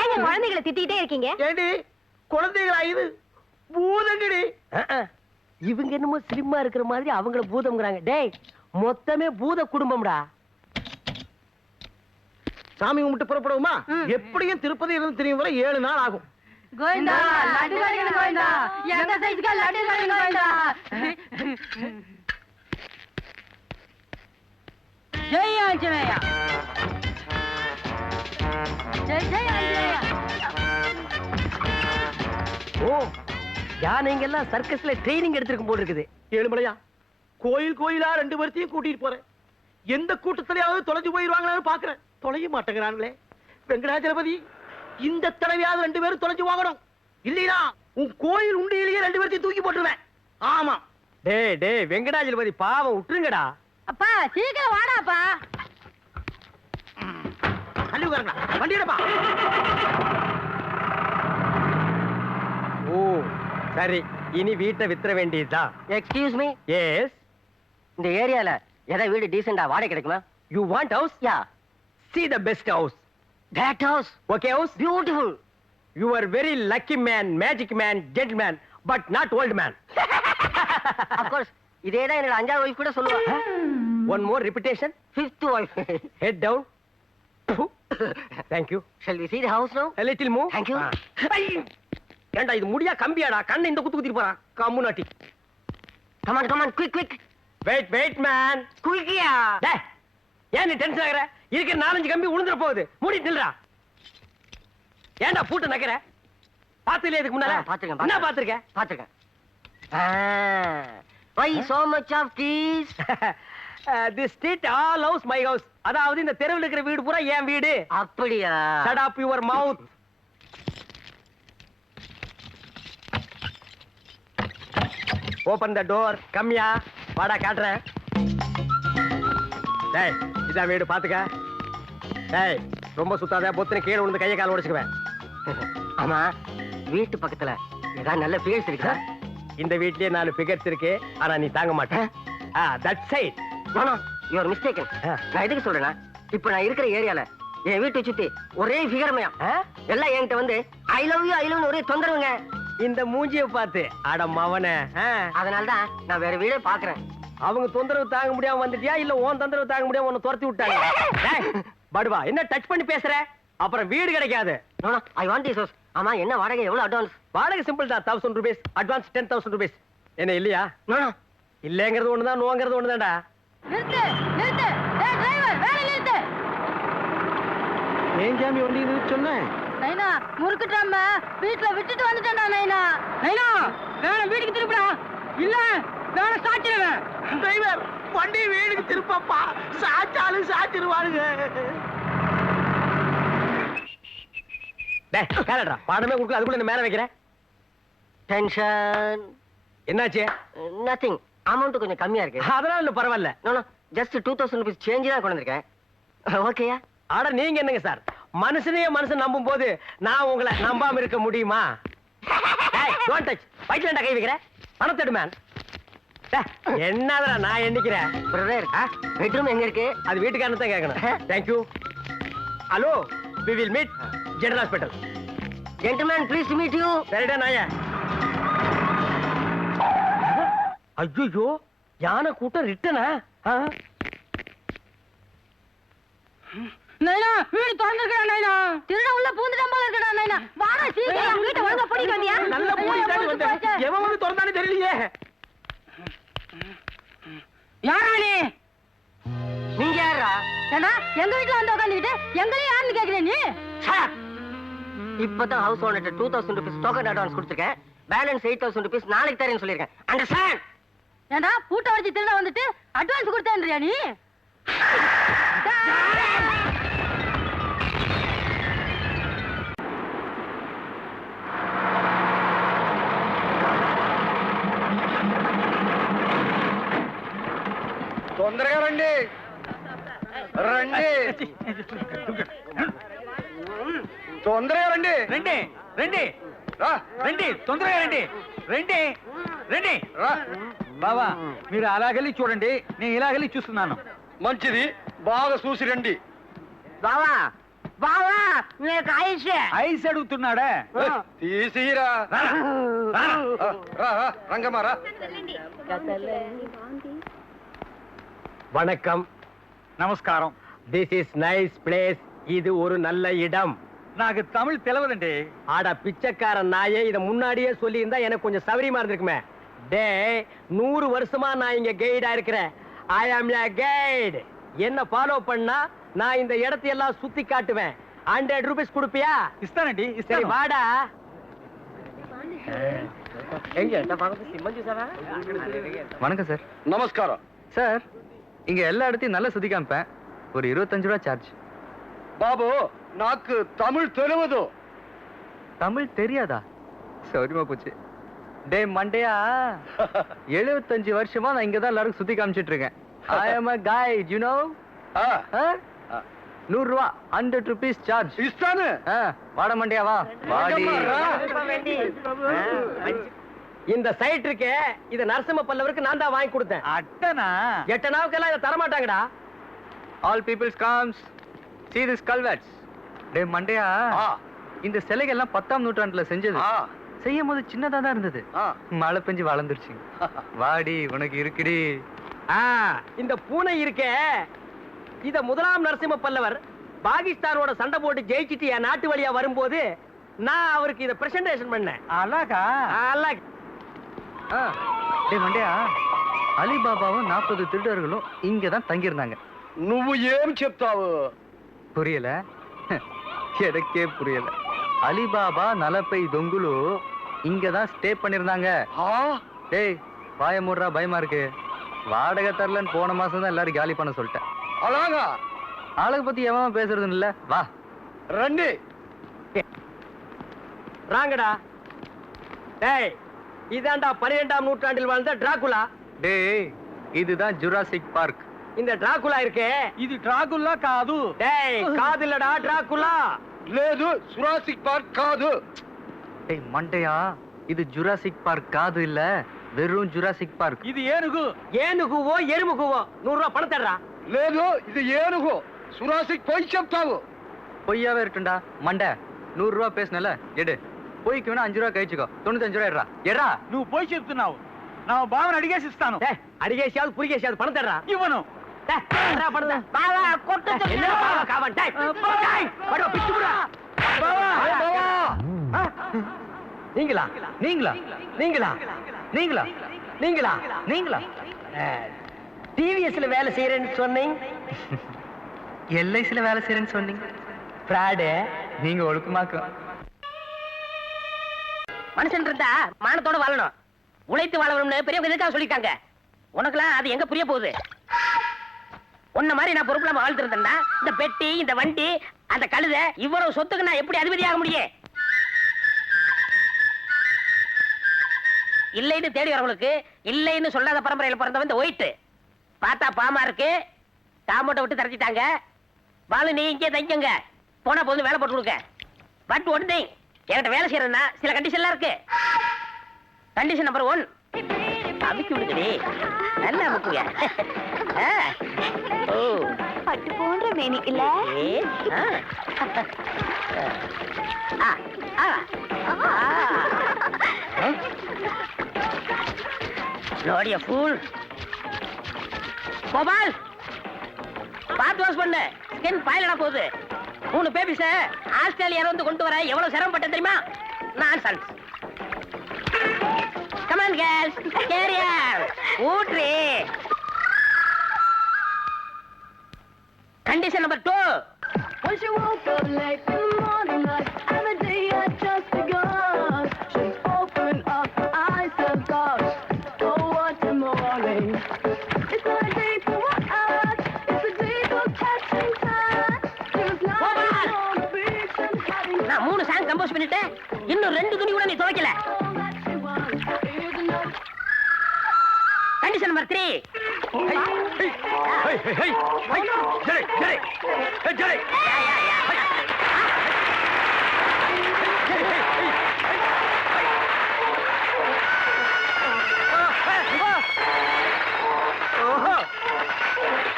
ஏங்க குழந்தைகளை திட்டிட்டே இருக்கீங்க? ஏண்டி குழந்தைகளா இது? பூதங்கடி. இவங்க என்னமோ ஸ்லிம்மா இருக்கிற மாதிரி அவங்கள பூதம்ங்கறாங்க. டேய், மொத்தமே பூத குடும்பம்டா. சாமி கும்பிட்டு புறப்படுவோமா? எப்படியும் திருப்பதி இருந்து தெரியும் வரை 7 நாள் ஆகும். கோவிந்தா, லட்டு கடைக்கு கோவிந்தா. எந்த சைஸ்க்கு லட்டு கடைக்கு கோவிந்தா. ஜெய் ஆஞ்சநேயா. ஜெய் ஜெய் ஆஞ்சநேயா. ஓ, யானைங்க எல்லாம் சர்க்கஸ்ல ட்ரைனிங் எடுத்திருக்கும் போல இருக்குது. ஏழுமலையா, கோயில் கோயிலா 2 பேர்த்தையும் கூட்டிட்டு போறேன். எந்த கூட்டத்திலேயாவது தொலைஞ்சு போயிருவாங்களான்னு பாக்குறேன். தொலைய மாட்டேங்கிறாங்களே. வெங்கடாச்சலபதி, இந்த தடவையாவது 2 பேரும் தொலைஞ்சு வாங்கணும். இல்லையா உன் கோயில் உண்டியிலேயே 2 பேர்த்தையும் தூக்கி போட்டுருவேன். ஆமா. டேய் டேய், வெங்கடாஜலபதி பாவம், விட்டுருங்கடா. அப்பா சீக்கிரம் வாடாப்பா. தள்ளி உட்காருங்களா, வண்டியிடப்பா. சரி, இனி வீட்டை வித்துற வேண்டியதுதான். எக்ஸ்கியூஸ் மீ, எஸ், இந்த ஏரியால ஏதாவது வீடு டீசெண்டா வாடகை கிடைக்குமா? You want house? Yeah, See the best house. that house, Okay house? beautiful. You are very lucky man, magic man, gentleman, but not old man. Of course, இதே தான் என்னோட 5வது வைஃப் கூட சொல்லுவா. One more repetition. 5th wife. Head down. Thank you. Shall we see the house now? A little move. Thank you. ஏண்டா இது முடியா கம்பியாடா? கண்ணை இந்த குத்து குத்திட்டு போறா. கம்முனாட்டி. Come on, come on, quick, quick. Wait man. குயிக்கியா. டேய், ஏன் நீ டென்ஷன் ஆகுற? இருக்கிற 4-5 கம்பி உளுந்துற போகுது. மூடி நில்றா. ஏண்டா பூட்ட நக்கற? பாத்துலயே இதுக்கு முன்னால? பாத்துக்கேன். என்ன பாத்துக்க? பாத்துக்கேன். Why so much of trees? This street all house my house. அதாவது இந்த தெருவுல இருக்கிற வீடு பூரா என் வீடு. அப்படியா? Shut up your mouth. Open the door. கம்மியா. வாடா காட்றேன். டேய், இதான் வீடு பாத்துக்க. டேய், ரொம்ப சுத்தாத, பொத்துன கீழே விழுந்து கையை கால் உடைச்சுக்குவேன். ஆமா, வீட்டு பக்கத்துல ஏதாவது நல்ல பிளேஸ் இருக்கா? இந்த வீட்லயே 4 ஃபிகர்ஸ் இருக்கு, ஆனா நீ தாங்க மாட்ட. That's it. No no, you are mistaken. நான் எதுக்கு சொல்றேன்னா, இப்போ நான் இருக்கிற ஏரியால என் வீட்டை சுத்தி ஒரே ஃபிகர்மயம். எல்லாம் என்கிட்ட வந்து ஐ லவ் யூ ஒரே தொந்தரவுங்க. இந்த மூஞ்சிய பார்த்து அட மவனே. அதனால தான் நான் வேற வீடே பாக்குறேன். அவங்க தொந்தரவு தாங்க முடியாம வந்துட்டியா, இல்ல உன் தொந்தரவு தாங்க முடியாம உன்னை துரத்தி விட்டாங்க? டேய், படுவா, என்ன டச் பண்ணி பேசுற? அப்புறம் வீடு கிடைக்காது. No no, I want this house. ஆமா, என்ன வாடகை, எவ்வளவு அட்வான்ஸ்? வாடகை சிம்பிள் தான், 1000 rupees, அட்வான்ஸ் 10,000 rupees. என்ன இல்லையா? நோ நோ, இல்லங்கிறது ஒண்ணுதான், நோங்கிறது ஒண்ணுதான்டா. நிறுத்து நிறுத்து, டேய் டிரைவர், வேலை நிறுத்து. ஏன் ஜாமி வண்டி நிறுத்த சொன்னேன்? நைனா, முறுக்குட்டாம வீட்ல விட்டுட்டு வந்துட்டேன்டா நைனா. நைனா, வேற வீட்டுக்கு திருப்புடா. இல்ல, வேற சாச்சிடுவேன். டிரைவர், வண்டி வீடுக்கு திருப்பப்பா, சாச்சாலும் சாச்சிருவானுங்க. டேய், கேளடா, பாடமே கொடுக்கல, அதுக்குள்ள என்ன மேல வைக்கிறேன்? டென்ஷன். என்னாச்சு? நதிங், அமௌண்ட் கொஞ்சம் கம்மியா இருக்கு. அதெல்லாம் இல்ல, பரவாயில்ல. No no, just 2000 rupees change தான் கொண்டு வந்திருக்கேன். ஓகேயா? ஆட நீங்க என்னங்க சார், மனுஷனையே மனுஷன் நம்பும் போது நான் உங்களை நம்பாம இருக்க முடியுமா? டோன்ட் டச், வயிற்றுல கை வைக்கிறேன். பணத்தெடு மேன். என்னடா நான் எண்ணிக்கிறேன். பிரதர், பெட்ரூம் எங்க இருக்கு? அது வீட்டுக்காரன் தான் கேட்கணும். Thank you. Hello, we will meet general hospital. Gentleman, please to meet you. சரிடா நாயே. ஐயோ, யானை கூட்டம் ரிட்டனா? நைனா, வீடு திறந்திருக்கடா நைனா. திருட உள்ள பூந்துட்டான் போல இருக்கடா நைனா. வாடா சீக்கிரம், வீட்டை ஒழுங்கா பூட்டிட்டு வந்தியா? நல்ல மூடி தாண்டி வந்தேன். எவன் வந்து திறந்தானே தெரியலையே. யாரா நீ? நீங்க யாரா? ஏண்டா, எங்க வீட்டுல வந்து உட்காந்துக்கிட்டு எங்களையும் யாருன்னு கேக்குற நீ? இப்பதான் ஹவுஸ் ஓனர்ட்ட 2000 rupees டோக்கன் அட்வான்ஸ் கொடுத்துருக்கேன். பேலன்ஸ் 8000 rupees நாளைக்கு தரேன்னு சொல்லிருக்கேன். அண்டர்ஸ்டாண்ட்? ஏண்டா, பூட்டை வச்சு திருட வந்துட்டு அட்வான்ஸ் கொடுத்தேன்றியா நீ? తొందరగా రండి రండి తొందరగా రండి రండి రండి రా రండి, తొందరగా రండి. రండి రండి. రా బావా, మీరు అలాగెళ్ళి చూడండి, నేను ఇలాగెళ్ళి చూస్తున్నాను. మంచిది, బాగా చూసి రండి. బావా బావా, నీకు ఐస్. ఐస్ అడుగుతున్నాడా? తీసిరా రా రంగమ్మ రా. வணக்கம். నమస్కారం. This is nice place. இது ஒரு நல்ல இடம். నాకు తమిళ్ తెలవదండి. ஆடா பிச்சைக்கார நாயே, இத முன்னாடியே சொல்லி இருந்தா எனக்கு கொஞ்சம் சௌரியமா இருந்திருக்குமே. டேய், 100 வருஷமா நான் இங்க கைடா இருக்கிறேன். ஐ ஆம் a கைட். என்ன ஃபாலோ பண்ணா நான் இந்த இடத்தை எல்லாம் சுத்தி காட்டுவேன். 100 rupees கொடுப்பியா? ఇస్తానండి, சரி ఇస్తాను. வாடா. எங்க இந்த பக்கத்து சிம்மன் ஜூஸா? வணக்கம் சார். నమస్కారం. சார், இங்க எல்லா இடத்தையும் நல்லா சுத்தி காமிப்பேன். ஒரு 25 ரூபா சார்ஜ். బాబు, నాకు తమిళ్ తెలియదు. தமிழ் தெரியாதா? சௌரியமா போச்சு. டே மண்டையா, 75 வருஷமா நான் இங்க தான் எல்லாரும் சுத்தி காமிச்சிட்டு இருக்கேன். ஐ அம் a guide, you know? 100 ரூபா, 100 rupees சார்ஜ். ఇస్తాను. வாட மண்டையா வா வாடி. இந்த சைட் இருக்கே இத நரசிம்ம பல்லவருக்கு நான் தான் வாங்கி கொடுத்தேன். அட்டனா 8 நாவுக்கெல்லாம் இதை தரமாட்டாங்கடா. All peoples comes. See this culverts. டேய் மண்டையா, இந்த சிலைகள் எல்லாம் 10ஆம் நூற்றாண்டுல செஞ்சது. செய்யும் போது சின்னதா தான் இருந்தது. மழை பெஞ்சு வளர்ந்துருச்சு. வாடி உனக்கு இருக்குடி. இந்த பூனை இருக்கே இத முதலாம் நரசிம்ம பல்லவர் பாகிஸ்தானோட சண்டை போட்டு ஜெயிச்சிட்டு என் நாட்டு வழியா வரும்போது நான் அவருக்கு இத பிரசன்டேஷன் பண்ணேன். அழகா டேய் மண்டையா, அலிபாபாவும் 40 திருடர்களும் இங்கதான் தங்கி இருந்தாங்க. నువ్వు ఏం చెప్తావు? புரியல? எனக்கே புரியல. அலிபாபா நலப்பை தொங்குலு இங்கதான் ஸ்டே பண்ணிருந்தாங்க. டேய் வாய மூடுறா, பயமா இருக்கு. வாடகை தரலன்னு போன மாசம் தான் எல்லாரும் காலி பண்ண சொல்லிட்டேன். అలాగా ஆளுக பத்தி எவன் பேசுறது இல்ல. வா రండి. ராங்கடா. டேய் இதாண்டா 12ஆம் நூற்றாண்டில் வாழ்ந்த டிராகுலா. டேய் இதுதான் ஜுராசிக் பார்க். இந்த டிராகுலா இருக்கே ఇది డ్రాకుల్లా కాదు. டேய் காதில்லடா டிராகுலா. లేదు సురాసిక్ పార్క్ కాదు. டேய் மண்டையா, இது ஜுராசிக் பார்க் காது இல்ல, வெறும் ஜுராசிக் பார்க். ఇది ఏనుగు. ஏனுகுவோ எருமுகுவோ 100 ரூபாய் பணம் தர்றா. లేదు ఇది ఏనుగు. సురాసిక్ పోయి చెప్తావు. பொய்யாவே இருக்குண்டா மண்டை. 100 ரூபா பேசுனல எடு. பொய்க்கு வேணா 5 ரூபா கழிச்சுக்கோ. 95 ரூபா எடுறா. எடா నువ్వు పోయి చెప్తున్నావు. నా బావని అడిగేసి ఇస్తాను. டேய் அடிகேசியாவது புரிகேசியாவது பணம் தர்றா. ఇవ్వను. டேய் தர்றா பணம் தா. பாவா கொட்டு என்ன பாவா காவன். டேய் டேய் படோ பிச்சு புடா. நீங்களா நீங்களா நீங்களா நீங்களா நீங்களா நீங்களா டிவிஎஸ்ல வேலை செய்யறேன்னு சொன்னீங்க. எல்ஐசில வேலை செய்யறேன்னு சொன்னீங்க. ஃப்ராடு. நீங்க ஒழுக்கமாக்கும். மனுஷன் இருந்தா மானத்தோட வாழணும், உழைத்து வாழணும்னு பெரியவங்க எதுக்காக சொல்லிட்டாங்க. உனக்குலாம் அது எங்க புரிய போகுது? உன்ன மாதிரி நான் பொறுப்புல வாழ்த்து இருந்தேன்னா இந்த பெட்டி, இந்த வண்டி, அந்த கழுதை, இவ்வளவு சொத்துக்கு நான் எப்படி அதிபதி ஆக முடியும்? இல்லைன்னு தேடி வரவங்களுக்கு இல்லைன்னு சொல்லாத பரம்பரையில பிறந்தவன் இந்த ஒயிட்டு. பார்த்தா பாமா இருக்கு, தாமோட்டை விட்டு தரச்சிட்டாங்க. பாலு நீ இங்கே தங்கிங்க, போனா போது வேலை போட்டு கொடுக்க. பட் ஒன் திங், என்கிட்ட வேலை செய்யறதுன்னா சில கண்டிஷன்லாம் இருக்கு. கண்டிஷன் நம்பர் 1, அமுக்கி விடுங்கடி, நல்லா அமுக்குங்க. ஓ பட்டு போன்ற மேனி இல்ல. லோடிய ஃபூல். கோபால் பாத்து வாஷ் பண்ணு, ஸ்கின் பாயிலடா போகுது. 3 பேபிஸ ஆஸ்திரேலியால வந்து கொண்டு வர எவ்வளவு சிரமப்பட்ட தெரியுமா? Nonsense. Come on girls, carry on, ஊட்ரி. Condition number 2. When she woke up late in the morning, like every day had just begun. She opened up her eyes and thought, oh what a morning. It's not a day for what art, it's a day for catching time. She was lying on the beach and having நான் 3 song compose பண்ணிட்டேன், இன்னும் 2 துணி கூட நீ துவைக்கல. all that she wants. Is enough. Condition number 3.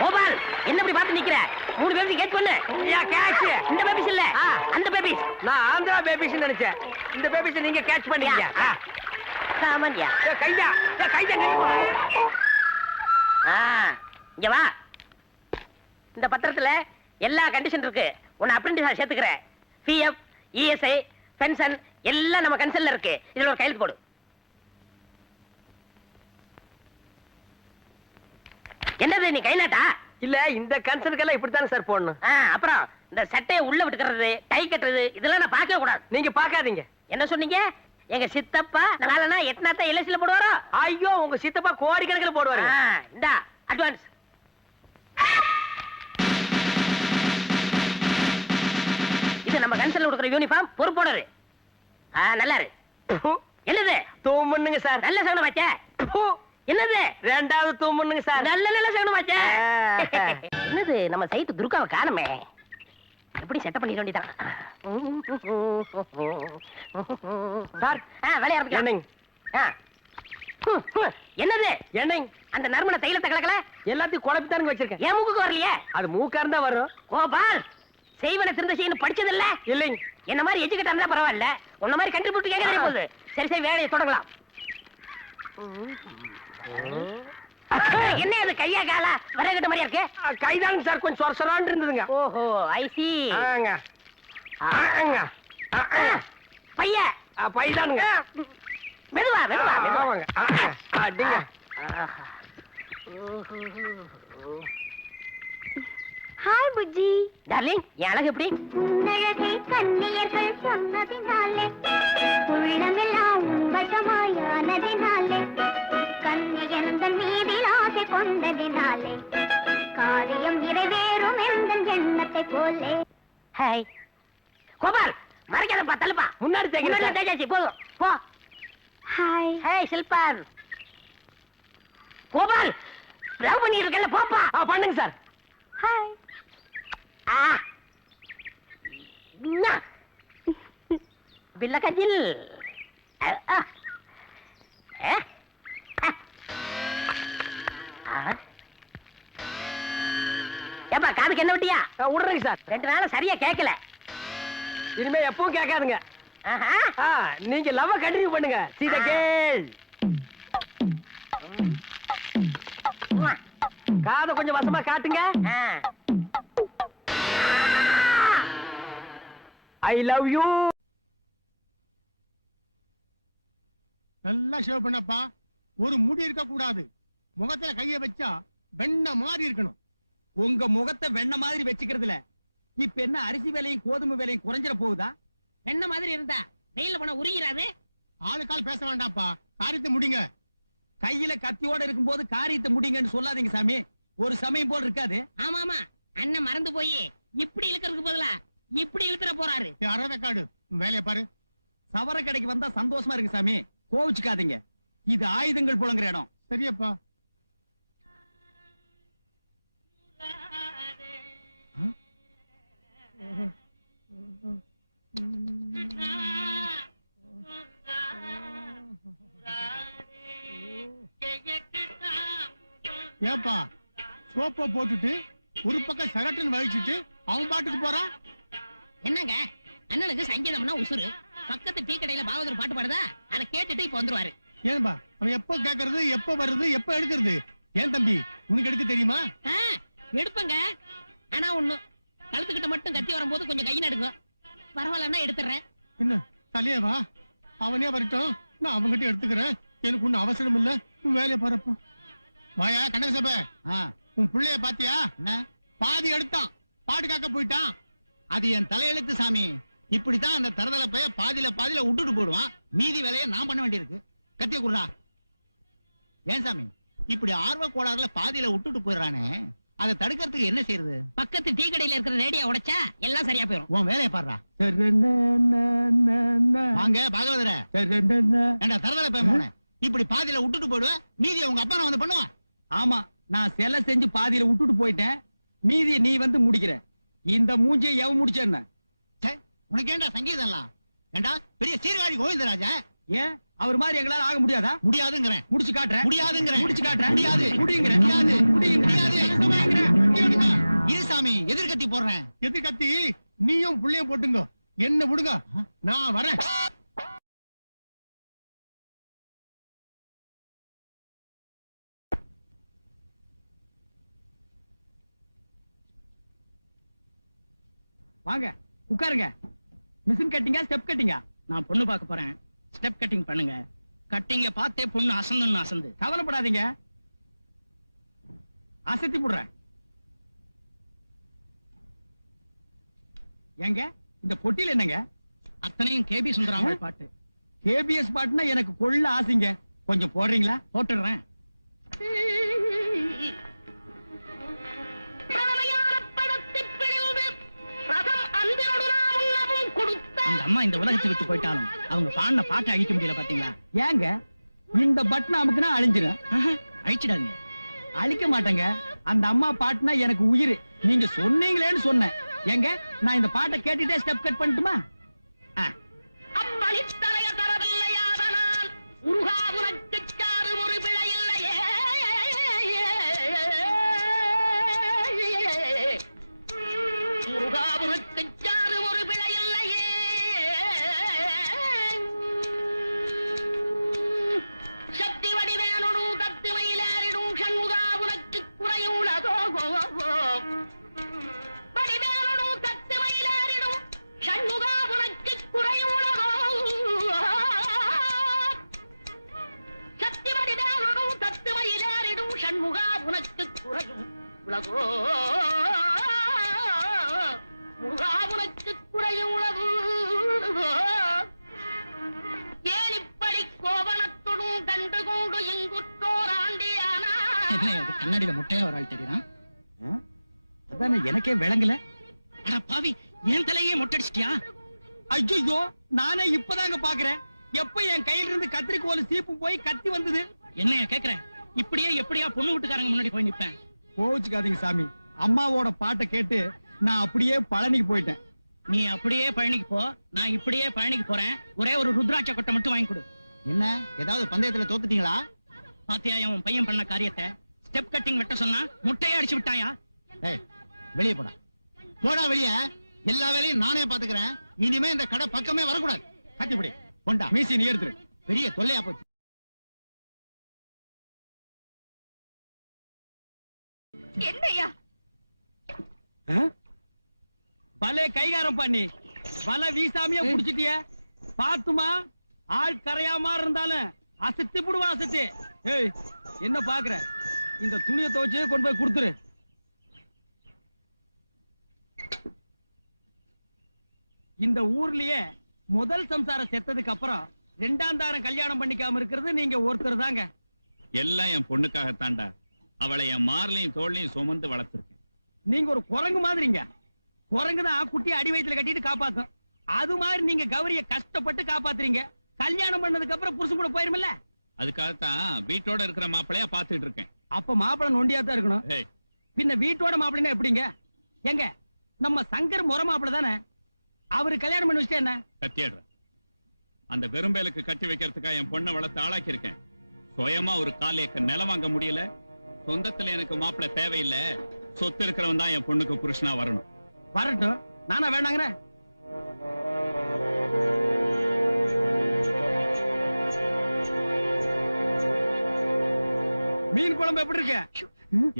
Gopal என்ன இப்படி பார்த்து நிக்கிற? 3 பேபி கேட்ச் பண்ணு. இந்த பேபிஸ் இல்ல, அந்த பேபிஸ். நான் ஆந்திரா பேபிஸ் நினைச்சேன். இந்த பேபிஸ் நீங்க கேட்ச் பண்ணீங்க. சாமான்யா. கைதா கைதா. இங்க வா. இந்த பத்திரத்துல எல்லா கண்டிஷன் இருக்கு. உன்னை அப்ரெண்டிஸா சேர்த்துக்கிறேன். பிஎஃப், இஎஸ்ஐ, பென்ஷன் எல்லாம் நம்ம கன்சல்ல இருக்கு. இதுல ஒரு கையெழுத்து போடு. என்னது நீ கை நாட்டா? இல்ல இந்த கன்சர்னுக்கெல்லாம் இப்படித்தானே சார் போடணும். அப்புறம் இந்த சட்டையை உள்ள விட்டுக்கிறது, டை கட்டுறது, இதெல்லாம் நான் பார்க்கவே கூடாது. நீங்க பாக்காதீங்க. என்ன சொன்னீங்க? எங்க சித்தப்பா நாளனா எத்தனாத்த எல்ஐசில போடுவாரோ? ஐயோ உங்க சித்தப்பா கோடிக்கணக்கில் போடுவாரு. இந்தா அட்வான்ஸ். இது நம்ம கன்சல்ல கொடுக்குற யூனிஃபார்ம். பொறுப்போனரு நல்லா இரு. என்னது தூமுன்னுங்க சார். நல்ல சவுண்ட் வச்ச. என்னது 2வது தூமுன்னுங்க சார். நல்ல நல்ல சவுண்ட் வச்ச. என்னது நம்ம சைட்டு துர்காவை காணுமே. எப்படி செட்டப் பண்ணிட வேண்டியதான். சார் வேலையா இருக்கு. என்னது என்னங்க அந்த நறுமண தைலத்தை கலக்கல? எல்லாத்தையும் குழப்பித்தானுங்க வச்சிருக்கேன். ஏன் மூக்குக்கு வரலையே? அது மூக்கா இருந்தா வரும். கோபால், செய்வன திருந்த செய்யணும் படிச்சது இல்ல? இல்லைங்க. என்ன மாதிரி எஜுகேட்டா இருந்தா பரவாயில்ல, உன்ன மாதிரி கண்டுபிடிச்சு கேட்க தெரிய போகுது. சரி சரி வேலையை தொடங்கலாம். என்ன அது கையா காலா விறகுட்ட மாதிரியா இருக்கு? கைதானுங்க சார், கொஞ்சம் சொரசொரான்னு இருந்ததுங்க. ஓஹோ ஐ சி. பைய பைதானுங்க. மெதுவா மெதுவா மெதுவா. அடிங்க. ஹாய் புஜ்ஜி. டார்லிங், என் அழகு எப்படி? உன்னழகை கண்ணியர்கள் சொன்னதினாலே உள்ளமெல்லாம் வசமாயானதினாலே கண்ணியந்தன் மீதில் ஆசை கொண்டதினாலே காரியம் நிறைவேறும் எந்த எண்ணத்தை போலே. ஹாய் கோபால், மறைக்காதப்பா, தள்ளுப்பா. முன்னாடி தேய்ங்க. தேஜாச்சி போதும் போ. ஹாய். ஹாய் சில்பான். கோபால், லவ் பண்ணிட்டு இருக்கல, போப்பா. பண்ணுங்க சார். ஹாய். பில்ல கஜில். ஏப்பா காதுக்கு என்ன விட்டியா? விடுறேங்க சார். 2 நாளா சரியா கேட்கல. இனிமே எப்பவும் கேட்காதுங்க. நீங்க லவ் கண்டினியூ பண்ணுங்க. See the girl. காதை கொஞ்சம் வசமா காட்டுங்க. I love you. நல்லா ஷேவ் பண்ணப்பா. ஒரு முடி இருக்க கூடாது. முகத்துல கைய வச்சா வெண்ண மாதிரி இருக்கணும். உங்க முகத்தை வெண்ண மாதிரி வச்சுக்கிறதுல இப்ப என்ன அரிசி விலையும் கோதுமை விலையும் குறைஞ்சிட போகுதா? என்ன மாதிரி இருந்தா வெயில போன உருகிறாது. ஆளுக்கால் பேச வேண்டாம்ப்பா. காரியத்தை முடிங்க. கையில கத்தியோட இருக்கும்போது காரியத்தை முடிங்கன்னு சொல்லாதீங்க சாமி. ஒரு சமயம் போல் இருக்காது. ஆமா ஆமா, அண்ணன் மறந்து போய் இப்படி இழுக்கிறதுக்கு பதிலா இப்படி இழுத்துற போறாரு. அறவேக்காடு வேலையை பாரு. சவர கடைக்கு வந்தா சந்தோஷமா இருக்கு சாமி, கோவிச்சுக்காதீங்க. இது ஆயுதங்கள் புழங்குற இடம். சரியப்பா. ஏப்பா சோப்ப போட்டுட்டு ஒரு பக்கம் சரட்டுன்னு வலிச்சுட்டு அவன் பாட்டுக்கு போறான். என்னங்க, அண்ணனுக்கு சங்கீதம்னா உசுரு. பக்கத்து டீ கடையில பாகவதர் பாட்டு பாடுதா, அதை கேட்டுட்டு இப்ப வந்துருவாரு. ஏன்பா அவன் எப்ப கேக்குறது, எப்ப வருது, எப்ப எடுக்கிறது? ஏன் தம்பி உனக்கு எடுக்க தெரியுமா? எடுப்பங்க. ஆனா ஒண்ணு, கழுத்துக்கிட்ட மட்டும் கத்தி வரும்போது கொஞ்சம் கை நடுங்க. பரவாயில்லன்னா எடுத்துறேன். என்ன தலையவா? அவனே வரட்டும், நான் அவங்கிட்ட எடுத்துக்கிறேன். எனக்கு ஒண்ணு அவசரம் இல்ல. வேலையை பாருப்பா. வாயா கணேசப, உன் பிள்ளைய பாத்தியா? பாதி எடுத்தான், பாட்டு காக்க போயிட்டான். அது என் தலையெழுத்து சாமி. இப்படித்தான் அந்த தரதல பைய பாதியில விட்டுட்டு போடுவான். மீதி வேலையை நான் பண்ண வேண்டியிருக்கு. கத்திய குடுறா. ஏன் சாமி இப்படி ஆர்வ கோளாறுல பாதியில விட்டுட்டு போயிடறானே, அதை தடுக்கிறதுக்கு என்ன செய்யறது? பக்கத்து டீ கடையில இருக்கிற ரேடியோ உடைச்சா எல்லாம் சரியா போயிடும். உன் வேலையை பாடுறா. வாங்க பாகவதர. ஏண்டா தரதல பைய போன இப்படி பாதியில விட்டுட்டு போயிடுவேன், மீதியை உங்க அப்பா நான் வந்து பண்ணுவான். ஆமா, நான் சிலை செஞ்சு பாதியில விட்டுட்டு போயிட்டேன். மீதியை நீ வந்து முடிக்கிற. இந்த மூஞ்சியை எவன் முடிச்சேன்ன? உனக்கு ஏண்டா சங்கீதம் எல்லாம்? ஏண்டா பெரிய சீர்காழி கோவிந்தராஜா? ஏன் அவர் மாதிரி எங்களால ஆக முடியாதா? முடியாதுங்கிறேன். முடிச்சு காட்டுறேன். முடியாதுங்கிறேன். முடிச்சு காட்டுறேன். முடியாது. முடியுங்கிறேன். முடியாது. முடியாது. இரு சாமி, எதிர்கத்தி போடுறேன். எதிர்கத்தி நீயும் புள்ளையும் போட்டுங்க. என்ன விடுங்க, நான் வரேன். வாங்க உட்காருங்க. மிஷின் கட்டிங்கா ஸ்டெப் கட்டிங்கா? நான் பொண்ணு பார்க்க போறேன். ஸ்டெப் கட்டிங் பண்ணுங்க. கட்டிங்க பார்த்தே பொண்ணு அசந்துன்னு அசந்து. கவலைப்படாதீங்க, அசத்தி போடுறேன். ஏங்க இந்த பொட்டியில் என்னங்க? அத்தனையும் கேபி சுந்தராமல் பாட்டு. கேபிஎஸ் பாட்டுனா எனக்கு கொள்ள ஆசைங்க. கொஞ்சம் போடுறீங்களா? போட்டுடுறேன். அந்த அம்மா இந்த உலகத்தை விட்டு போயிட்டாலும் அவங்க பாடின பாட்டை அழிக்க முடியல பாத்தீங்களா? ஏங்க இந்த பட்டன் அமுக்குனா அழிஞ்சிடும். அழிச்சிடாதீங்க. அழிக்க மாட்டேங்க. அந்த அம்மா பாட்டுனா எனக்கு உயிர். நீங்க சொன்னீங்களேன்னு சொன்னேன். எங்க நான் இந்த பாட்டை கேட்டுட்டே ஸ்டெப் கட் பண்ணட்டுமா? அப்பளித்தலைய தரவில்லையாதனால் முருகாபுரத்து சாறு ஒரு பிழை இல்லையே. முருகாபுரத்து சாறு ஒரு பிழை இல்லையே. சக்தி வடிவேனொடு தத்து மயிலேறிடும் சண்முகாபுரத்து குறையுள்ளதோ. வடிவேனொடு தத்து மயிலேறிடும் சண்முகாபுரத்து குறையுள்ளதோ. சக்தி வடிவேனொடு தத்து மயிலேறிடும் சண்முகாபுரத்து குறையும் உலகோ. முருகாபுரத்து குறையும் உலகு. ஏன் இப்படி கோவணத்துடன் கண்டு கொண்டு இங்குற்றோர் ஆண்டியானா? கண்ணாடியில முட்டையா ஒரு ஆள் தெரியும். அதானே எனக்கே விளங்கல. அட பாவி, என் தலையே மொட்டடிச்சிட்டியா? ஐயோ, நானே இப்பதாங்க பாக்குறேன். எப்ப என் கையில இருந்து கத்திரிக்கோல் சீப்பு போய் கத்தி வந்தது? என்னைய கேக்குறேன். இப்படியே எப்படியா பொண்ணு வீட்டுக்காரங்க முன்னாடி போய் நிப்பேன்? கோச்சுக்காதீங்க சாமி, அம்மாவோட பாட்டை கேட்டு நான் அப்படியே பழனிக்கு போயிட்டேன். நீ அப்படியே பழனிக்கு போ, நான் இப்படியே பழனிக்கு போறேன். ஒரே ஒரு ருத்ராட்ச கொட்டை மட்டும் வாங்கி கொடு. என்ன ஏதாவது பந்தயத்துல தோத்துட்டீங்களா? பாத்தியா உன் பையன் பண்ண காரியத்தை? ஸ்டெப் கட்டிங் வெட்ட சொன்னா முட்டையே அடிச்சு விட்டாயா? ஏய், வெளியே போடா. போடா வெளியே. எல்லா வேலையும் நானே பாத்துக்கிறேன். இனிமே இந்த கடை பக்கமே வரக்கூடாது. கட்டிப்பிடி கொண்டா. மீசி நீ எடுத்துரு. பெரிய தொல்லையா போச்சு. என்னையா பலே கைகாரம் பண்ணி பல வீசாமியா புடிச்சிட்டிய. பாத்துமா, ஆள் கரையாம இருந்தாலும் அசத்தி புடுவா அசத்தி. ஏய், என்ன பாக்குற? இந்த துணியை துவைச்சு கொண்டு போய் கொடுத்துரு. இந்த ஊர்லயே முதல் சம்சாரம் செத்ததுக்கு அப்புறம் ரெண்டாம் தாரம் கல்யாணம் பண்ணிக்காம இருக்கிறது நீங்க ஒருத்தர் தாங்க. எல்லாம் என் பொண்ணுக்காகத்தாண்டா. அவளை என் மார்லையும் தோல்லையும் சுமந்து வளர்த்திருக்கேன். நீங்க ஒரு குரங்கு மாதிரிங்க. குரங்குதான் குட்டி அடி வயித்துல கட்டிட்டு காப்பாத்தும். அது மாதிரி நீங்க கௌரிய கஷ்டப்பட்டு காப்பாத்துறீங்க. கல்யாணம் பண்ணதுக்கு அப்புறம் புருஷன் கூட போயிருமில்ல. அதுக்காகத்தான் வீட்டோட இருக்கிற மாப்பிளையா பாத்துட்டு இருக்கேன். அப்ப மாப்பிளை நொண்டியா தான் இருக்கணும். ஏய், பின்ன வீட்டோட மாப்பிளைன்னா எப்படிங்க? எங்க நம்ம சங்கர் முறை மாப்பிளை தானே. அவரு கல்யாணம் பண்ணி வச்சுட்டு என்ன கத்தியாடுற. அந்த பெரும்பேலுக்கு கட்டி வைக்கிறதுக்காக என் பொண்ணை வளர்த்து ஆளாக்கி இருக்கேன். சுயமா ஒரு கால் ஏக்கர் நிலம் வாங்க முடியல. சொந்தத்துல எனக்கு மாப்பிள்ளை தேவையில்லை. சொத்து இருக்கிறவன் தான் என் பொண்ணுக்கு புருஷனா வரணும். வரட்டும், நானா வேண்டாங்கிறேன். மீன் குழம்பு எப்படி இருக்கு?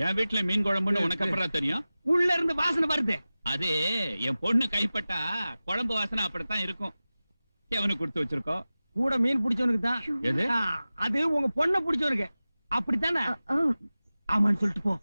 என் வீட்டுல மீன் குழம்புன்னு உனக்கு அப்புறம் தெரியும். உள்ள இருந்து வாசனை வருது. அது என் பொண்ணு கைப்பட்டா குழம்பு வாசனை அப்படித்தான் இருக்கும். எவனுக்கு கொடுத்து வச்சிருக்கோம்? கூட மீன் பிடிச்சவனுக்கு தான். எது? அது உங்க பொண்ணை பிடிச்சவனுக்கு. அப்படித்தானே? ஆமான்னு சொல்லிட்டு போ.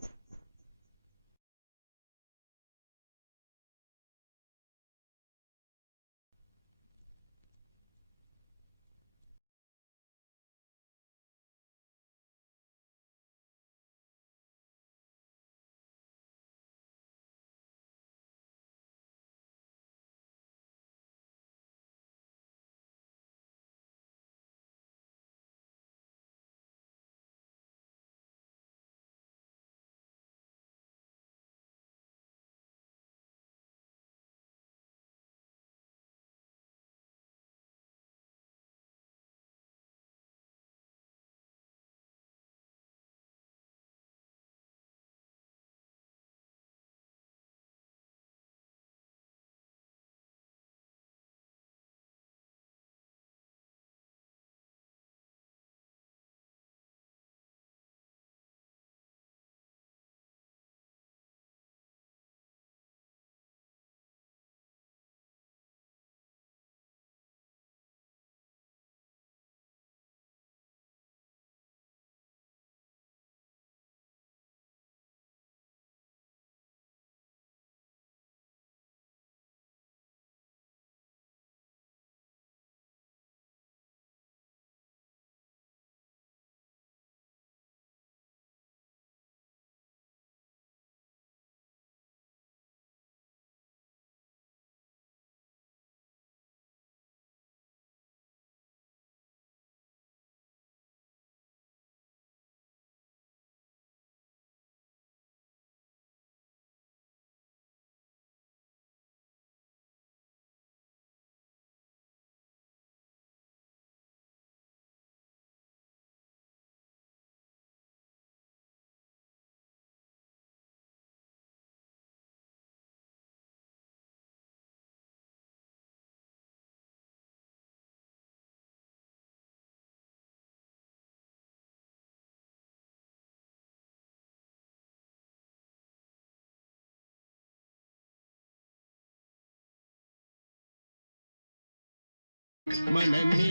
மனமே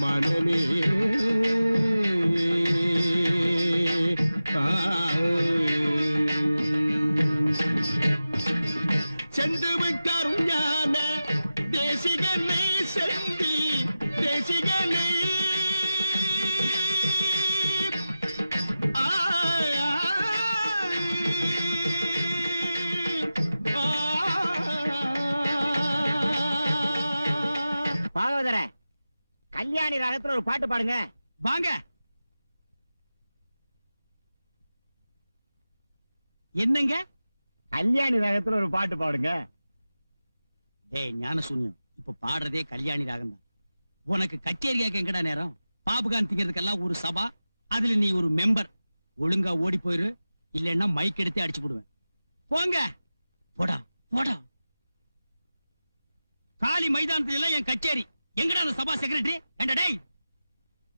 மனமே செந்தமிழ் கருஞான தேசிகனை செந்தி தேசிகனை பாகவதர கல்யாணி ராகத்துல ஒரு பாட்டு பாடுங்க. வாங்க. என்னங்க? கல்யாணி ராகத்துல ஒரு பாட்டு பாடுங்க. டேய் ஞான சூன்யம், இப்ப பாடுறதே கல்யாணி ராகம் தான். உனக்கு கச்சேரி கேட்க எங்கடா நேரம்? பாபுகான் திங்கிறதுக்கெல்லாம் ஒரு சபா, அதுல நீ ஒரு மெம்பர். ஒழுங்கா ஓடி போயிரு, இல்லன்னா மைக் எடுத்து அடிச்சு போடுவேன். போங்க. போடா போடா. காலி மைதானத்துல எல்லாம் என் கச்சேரி. எங்கடா அந்த சபா செக்ரட்டரி? ஏண்டா டேய்,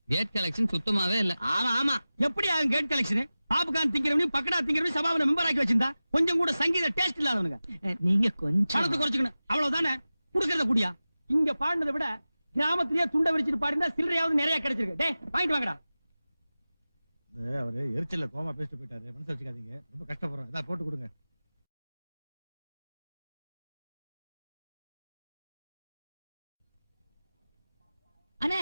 கேட் கலெக்ஷன் சுத்தமாவே இல்ல. ஆமா ஆமா, எப்படி ஆகும் gate collection? Babukhan திங்கிறவனையும் pakoda திங்கிறவனையும் சபாவை member ஆக்கி வச்சிருந்தா கொஞ்சம் கூட சங்கீத டேஸ்ட் இல்லாதவனுங்க. நீங்க கொஞ்சம் பணத்தை குறைச்சுக்கணும், அவ்வளவுதானே. குடுக்கறத கூடியா? இங்க பாடினதை விட கிராமத்திலேயே துண்டை விரிச்சிட்டு பாடினா சில்லறையாவது நிறைய கிடைச்சிருக்கு. டேய் வாங்கிட்டு வாங்கடா. அவரு எரிச்சல்ல கோமா பேசிட்டு போயிட்டாரு, மனசு வச்சுக்காதீங்க, ரொம்ப கஷ்டப்படுறோம். இதான் போட்டு கொடுங்க. அண்ணே,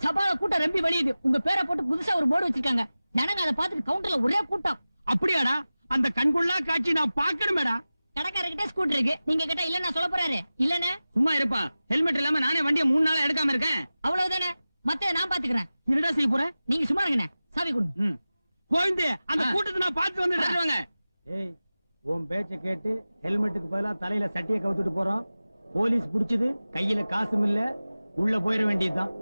சபால கூட்டம் ரொம்ப வெளியுது. உங்க பேரை போட்டு புதுசா ஒரு போர்டு வச்சிருக்காங்க. ஜனங்க அதை பார்த்துட்டு கவுண்டர்ல ஒரே கூட்டம். அப்படியாடா? அந்த கண்கொள்ளா காட்சி நான் பார்க்கணுமேடா. கடைக்காரர்கிட்ட ஸ்கூட்டர் இருக்கு, நீங்க கேட்டா இல்ல நான் சொல்ல போறாரு. இல்லன்னு சும்மா இருப்பா. ஹெல்மெட் இல்லாம நானே வண்டியை 3 நாளா எடுக்காம இருக்கேன். அவ்வளவுதானே, மத்த நான் பாத்துக்கிறேன். என்னடா செய்ய போற? நீங்க சும்மா இருங்கண்ணே, சாவி கொடுங்க. கோவிந்து, அந்த கூட்டத்தை நான் பார்த்து வந்துடுறேன். ஏய், உன் பேச்ச கேட்டு ஹெல்மெட்டுக்கு பதிலா தலையில சட்டியை கவுத்துட்டு போறோம். போலீஸ் புடிச்சது, கையில காசும் இல்ல, உள்ள போயிட வேண்டியதுதான்.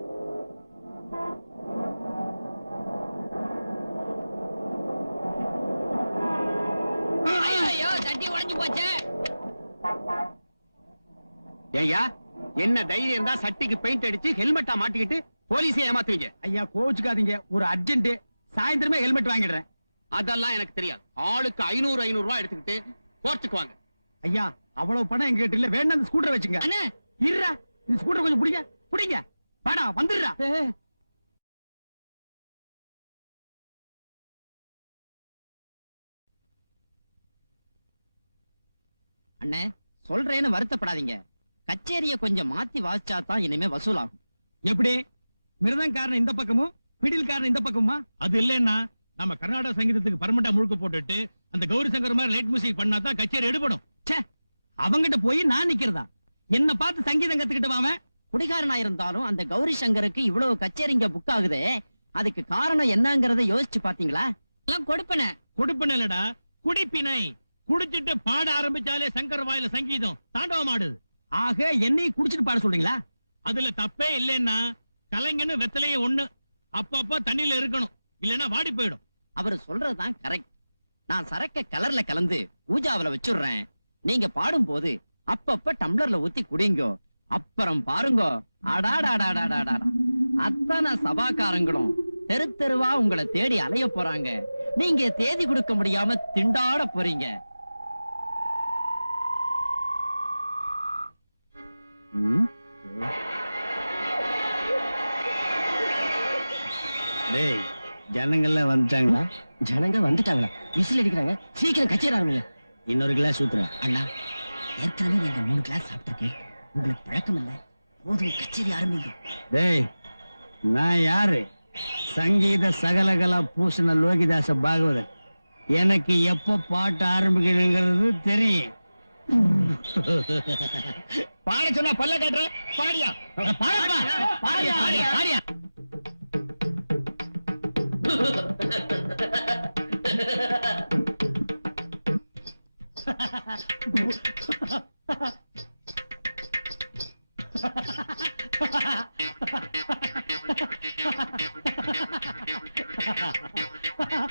ஐயோ, சட்டி உடைஞ்சு போச்சே. ஏய்யா, என்ன தைரியம் தான் சட்டிக்கு பெயிண்ட் அடிச்சு ஹெல்மெட்டா மாட்டிக்கிட்டு போலீஸே ஏமாத்துவீங்க? ஐயா கோவிச்சுக்காதீங்க, ஒரு அர்ஜென்ட். சாயந்தரமே ஹெல்மெட் வாங்கிடுறேன். அதெல்லாம் எனக்கு தெரியாது. ஆளுக்கு 500 ரூபாய் எடுத்துக்கிட்டு கோர்ட்டுக்கு வாங்க. ஐயா, அவ்வளவு பணம் எங்க கிட்ட இல்ல. வேண்டாம், அந்த ஸ்கூட்டர் வச்சுங்க. அண்ணே, இருடா, இந்த ஸ்கூட்டர் கொஞ்சம் பிடிங்க பிடிங்க. வாடா, வந்துடுறா. அண்ணே, சொல்றேன்னு வருத்தப்படாதீங்க. கச்சேரிய கொஞ்சம் மாத்தி வாசிச்சா தான் இனிமே வசூலாகும். எப்படி? மிருதங்காரன் இந்த பக்கமும் பிடில்காரன் இந்த பக்கமா? அது இல்லன்னா நம்ம கர்நாடக சங்கீதத்துக்கு பர்மனண்டா முழுக்க போட்டுட்டு அந்த கௌரி சங்கர் மாதிரி லைட் மியூசிக் பண்ணா தான் கச்சேரி எடுபடும். அவங்கிட்ட போய் நான் நிக்கிறதா? என்ன பார்த்து சங்கீதம் கத்துக்கிட்டு வாவன். குடிகாரனா இருந்தாலும் அந்த கௌரி சங்கருக்கு இவ்வளவு கச்சேரிங்க புக் ஆகுதே, அதுக்கு காரணம் என்னங்கறத யோசிச்சு பாத்தீங்களா? எல்லாம் கொடுப்பனே. கொடுப்பினை இல்லடா, குடிப்பினை. குடிச்சிட்டு பாட ஆரம்பிச்சாலே சங்கர் வாயில சங்கீதம் தாண்டவம் ஆடுது. ஆக என்னையும் குடிச்சிட்டு பாட சொல்றீங்களா? அதுல தப்பே இல்லைன்னா கலைஞன்னு வெத்தலையே ஒண்ணு அப்பப்ப தண்ணியில இருக்கணும், இல்லன்னா வாடி போயிடும். அவரு சொல்றதுதான் கரெக்ட். நான் சரக்க கலர்ல கலந்து பூஜாவில வச்சுடுறேன். நீங்க பாடும் போது அப்பப்ப டம்ளர்ல ஊத்தி குடிங்கோ. அப்புறம் பாருங்கோ, அடாடாடாடாடாடா, அத்தனை சபாக்காரங்களும் தெரு தெருவா உங்களை தேடி அலைய போறாங்க. நீங்க தேதி கொடுக்க முடியாம திண்டாட போறீங்க. டேய், ஜனங்கள்லாம் வந்துட்டாங்களா? ஜனங்க வந்துட்டாங்களா? விசில் அடிக்கிறாங்க, சீக்கிரம் கச்சேரி ஆரம்பிங்க. இன்னொரு கிளாஸ் ஊத்துறேன். அண்ணா, ஏற்கனவே நீங்க 3 கிளாஸ் சாப்பிட்டுருக்கேன். உங்களுக்கு பழக்கம் இல்ல, போதும் கச்சேரி ஆரம்பிங்க. டேய், நான் யாரு? சங்கீத சகலகலா பூஷண லோகிதாச பாகவதர். எனக்கு எப்ப பாட்டு ஆரம்பிக்கிறதுங்கிறது தெரியும். பாட சொன்னா பல்ல காட்டுற. பாடியா? பாடியா? பாடியா? பாடியா?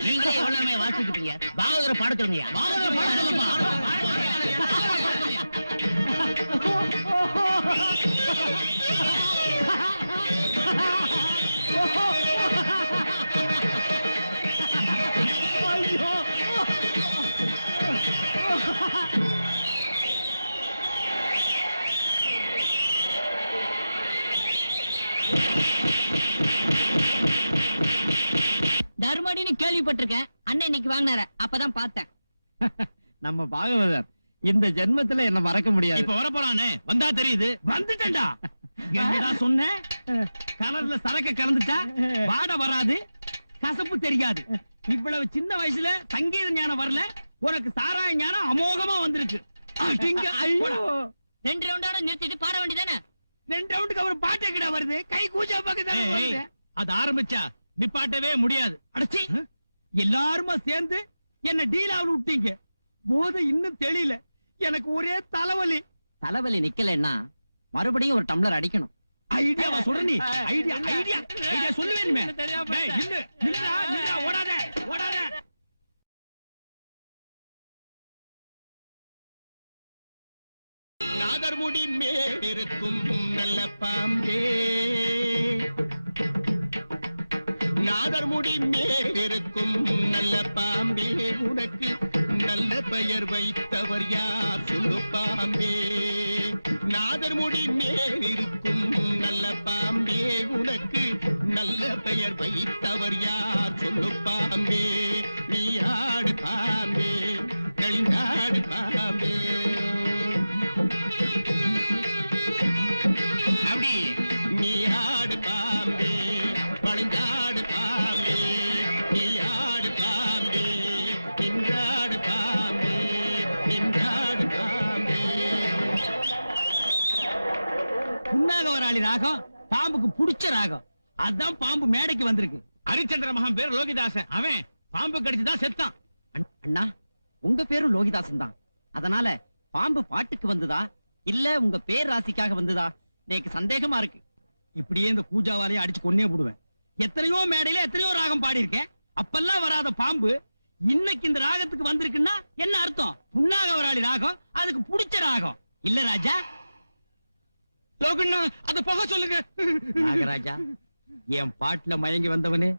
நீங்களே எவ்வளவு வாசிக்கிட்டீங்க? பாகவதரை பாட சொல்லுங்க. பாகவதரை பாட சொல்லுங்க. கண்ணாடின்னு கேள்விப்பட்டிருக்கேன். அண்ணன் இன்னைக்கு வாங்கினார, அப்பதான் பார்த்தேன். நம்ம பாகவதர் இந்த ஜென்மத்துல என்ன மறக்க முடியாது. இப்ப வர போறானே, வந்தா தெரியுது. வந்துட்டேன்டா. என்னடா சொன்ன? கலர்ல சரக்கு கலந்துட்டா வாட வராது, கசப்பு தெரியாது. இவ்வளவு சின்ன வயசுல சங்கீத ஞானம் வரல, உனக்கு சாராய ஞானம் அமோகமா வந்திருக்கு. அடிங்க, ஐயோ. 2 ரவுண்டோட நிறுத்திட்டு பாட வேண்டியதானே? 2 ரவுண்டுக்கு அப்புறம் பாட்டு கிட்ட வருது, கை கூச்சா பக்கத்துல. அது ஆரம்பிச்சா நிப்பாட்டவே முடியாது. அடச்சி, எல்லாருமா சேர்ந்து என்ன டீலாவில் விட்டீங்க. போதை இன்னும் தெளியல, எனக்கு ஒரே தலைவலி. தலைவலி நிக்கலன்னா மறுபடியும் ஒரு டம்ளர் அடிக்கணும். ஐடியாவா சொல்ற நீ? ஐடியா ஐடியா ஐடியா சொல்லுவேன். ஓடாத ஓடாத. நாதர்முடி மேலிருக்கும் நல்ல பாம்பே, நாதர்முடி மேலிருக்கும் நல்ல பாம்பே, உனக்கு நல்ல பெயர் வைத்தவர் யார் சொல்லு பாம்பே. நாதர்முடி மேலிருக்கும் நல்ல பாம்பே, உனக்கு நல்ல பெயர் வைத்தவர் யார் சொல்லு பாம்பே. நீ ஆடு பாம்பே, கழிந்தாடு பாம்பே. அப்படி நீ ஆடு பாம்பே, பழிந்தாடு பாம்பே. நீ ஆடு பாம்பே, நின்றாடு பாம்பே, நின்றாடு பாம்பே. புன்னாகவராளி ராகம் பாம்புக்கு புடிச்ச ராகம். அதான் பாம்பு மேடைக்கு வந்திருக்கு. ஹரிச்சந்திர மகன் பேர் லோகிதாசன். அவன் பாம்பு கடிச்சுதான் செத்தான். அண்ணா, உங்க பேரும் லோகிதாசன் தான். அதனால பாம்பு பாட்டுக்கு வந்ததா இல்ல உங்க பேர் ராசிக்காக வந்ததா எனக்கு சந்தேகமா இருக்கு. இப்படியே இந்த கூஜாவாலையும் அடிச்சு கொன்னே போடுவேன். எத்தனையோ மேடையில எத்தனையோ ராகம் பாடி இருக்கேன், அப்பெல்லாம் வராத பாம்பு இன்னைக்கு இந்த ராகத்துக்கு வந்திருக்குன்னா என்ன அர்த்தம்? புன்னாகவராளி ராகம், அதுக்கு புடிச்ச ராகம் இல்ல ராஜா. லோகண்ணா, அத போக சொல்லுங்க. நாகராஜா, என் பாட்டுல மயங்கி வந்தவனே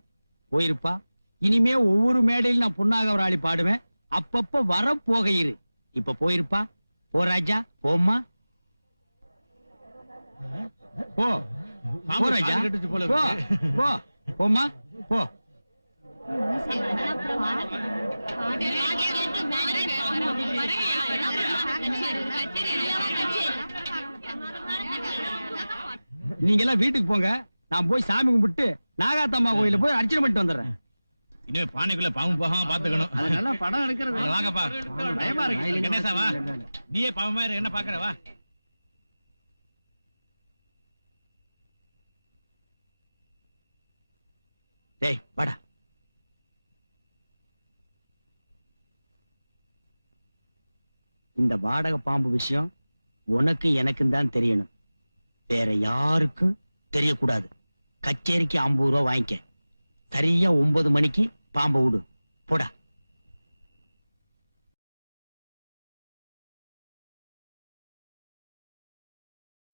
போயிருப்பா. இனிமே ஒவ்வொரு மேடையில் நான் புன்னாகவராளி பாடுவேன். அப்பப்ப வர போக இரு. இப்ப போயிருப்பா. போ ராஜா, போம்மா. போ போ ராஜா, போ போ போம்மா, போ. நீங்க எல்லாம் வீட்டுக்கு போங்க, நான் போய் சாமி கும்பிட்டு நாகாத்தம்மா கோயில போய் அர்ச்சனை பண்ணிட்டு வந்துடுறேன். இனிமே பானைக்குள்ள பாம்பு போகாம பாத்துக்கணும். அதனால படம் எடுக்கிறது வாங்கப்பா. பயமா இருக்கு. கணேசா வா, நீயே பாம்பு மாதிரி என்ன பாக்குற வா. டேய் வாடா. இந்த வாடகை பாம்பு விஷயம் உனக்கு எனக்கும் தான் தெரியணும், வேற யாருக்கும் தெரியக்கூடாது. கச்சேரிக்கு 50 ரூபா வாங்கிக்க. சரியா 9 மணிக்கு பாம்பை விடு. போடா.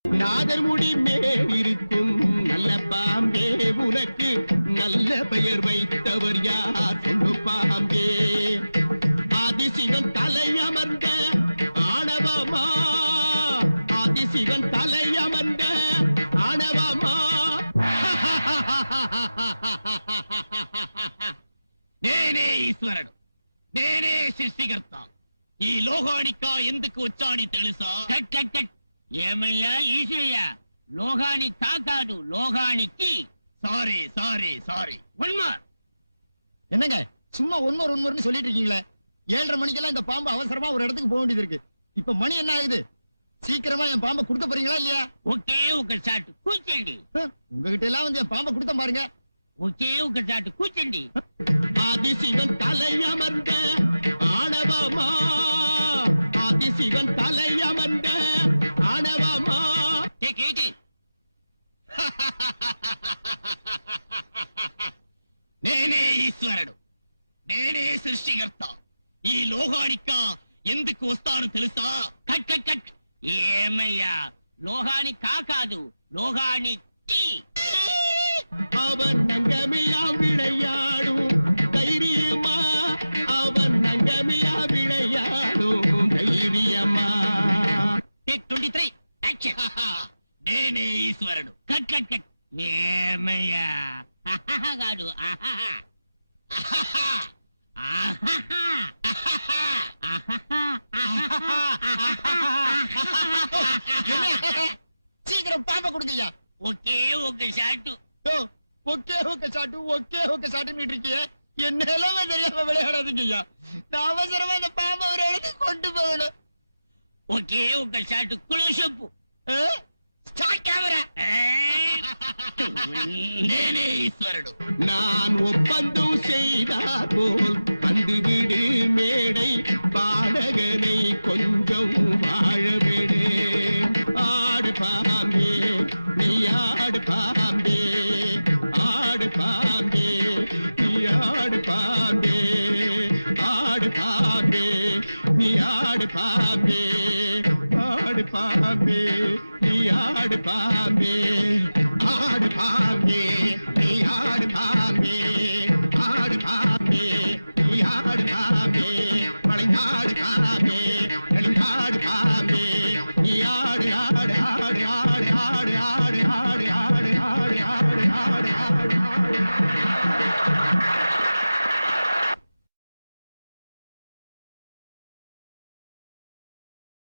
நாதர்முடி மேலிருக்கும் நல்ல பாம்பே, உனக்கு நல்ல பெயர் வைத்தவர் யார் சொல்லு பாம்பே. ஆதிசிவன் தலையமர்ந்த ஆணவமா, ஆதிசிவன் தலையமர்ந்த ஆணவமா. నేనే ఈశ్వరుడు, నేనే సృష్టికర్త. ఈ లోహానిక ఎందుకు వచ్చాని తెలుసా? ఏమయ్యా ఈశ్వరయ్య, లోహాని కాదు, లోహానికి. Sorry sorry sorry. உண்மை என்னங்க சும்மா ஒன்னொரு சொல்லிட்டு இருக்கீங்களே? 7:30 மணிக்கெல்லாம் இந்த பாம்பு அவசரமா ஒரு இடத்துக்கு போக வேண்டியது இருக்கு. இப்ப மணி என்ன ஆகுது? சீக்கிரமா என் பாம்பை கொடுக்க போறீங்களா இல்லையா? ఒకే ఒక చాటు కూర్చోండి, உங்ககிட்ட எல்லாம் வந்து என் பாம்பை கொடுத்த பாருங்க. ఒకే ఒక చాటు కూర్చోండి. ஆதிசிவன் தலையமர்ந்த ஆணவமா, ஆதிசிவன் தலையமர்ந்த ஆணவமா. నేనే ఈశ్వరుడు, నేనే సృష్టికర్త. ఈ లోహానిక ఎందుకు వస్తాను తెలుసా? Cut cut cut. ఏమయ్యా, లోహాని కాదు, లోహానికి. அவன் நங்கமில்லா விளையாடும் தைரியமா, அவன் நங்கமில்லா விளையாடும் தைரியமா. Take 23 action. నేనే ఈశ్వరుడు. Cut cut cut. ఏమయ్యా కాదు, சீக்கிரம் பாப்பா கொடுங்கய்யா. Okay okay shot. Okay okay shot, okay okay ஷாட்டுன்னு இருக்கிய. என் நிலைமை தெரியாம விளையாடாதீங்கய்யா. நான் அவசரமா அந்த பாம்பை ஒரு இடத்துக்கு கொண்டு போகணும். Okay okay shot, closeup start camera. நேனே ஈஸ்வரடு. நான் ஒப்பந்தம் செய்தார் போல் வந்துவிடு மேடை பாடகனை கொஞ்சம் வாழ விடு. ஆடு பாம்பே நீ ஆடு பாம்பே, ஆடு பாம்பே நீ ஆடு பாம்பே, ஆடு பாம்பே நீ ஆடு பாம்பே, ஆடு பாம்பே நீ ஆடு பாம்பே, ஆடு பாம்பே நீ ஆடு பாம்பே, ஆடு பாம்பே நீ ஆடு பாம்பே.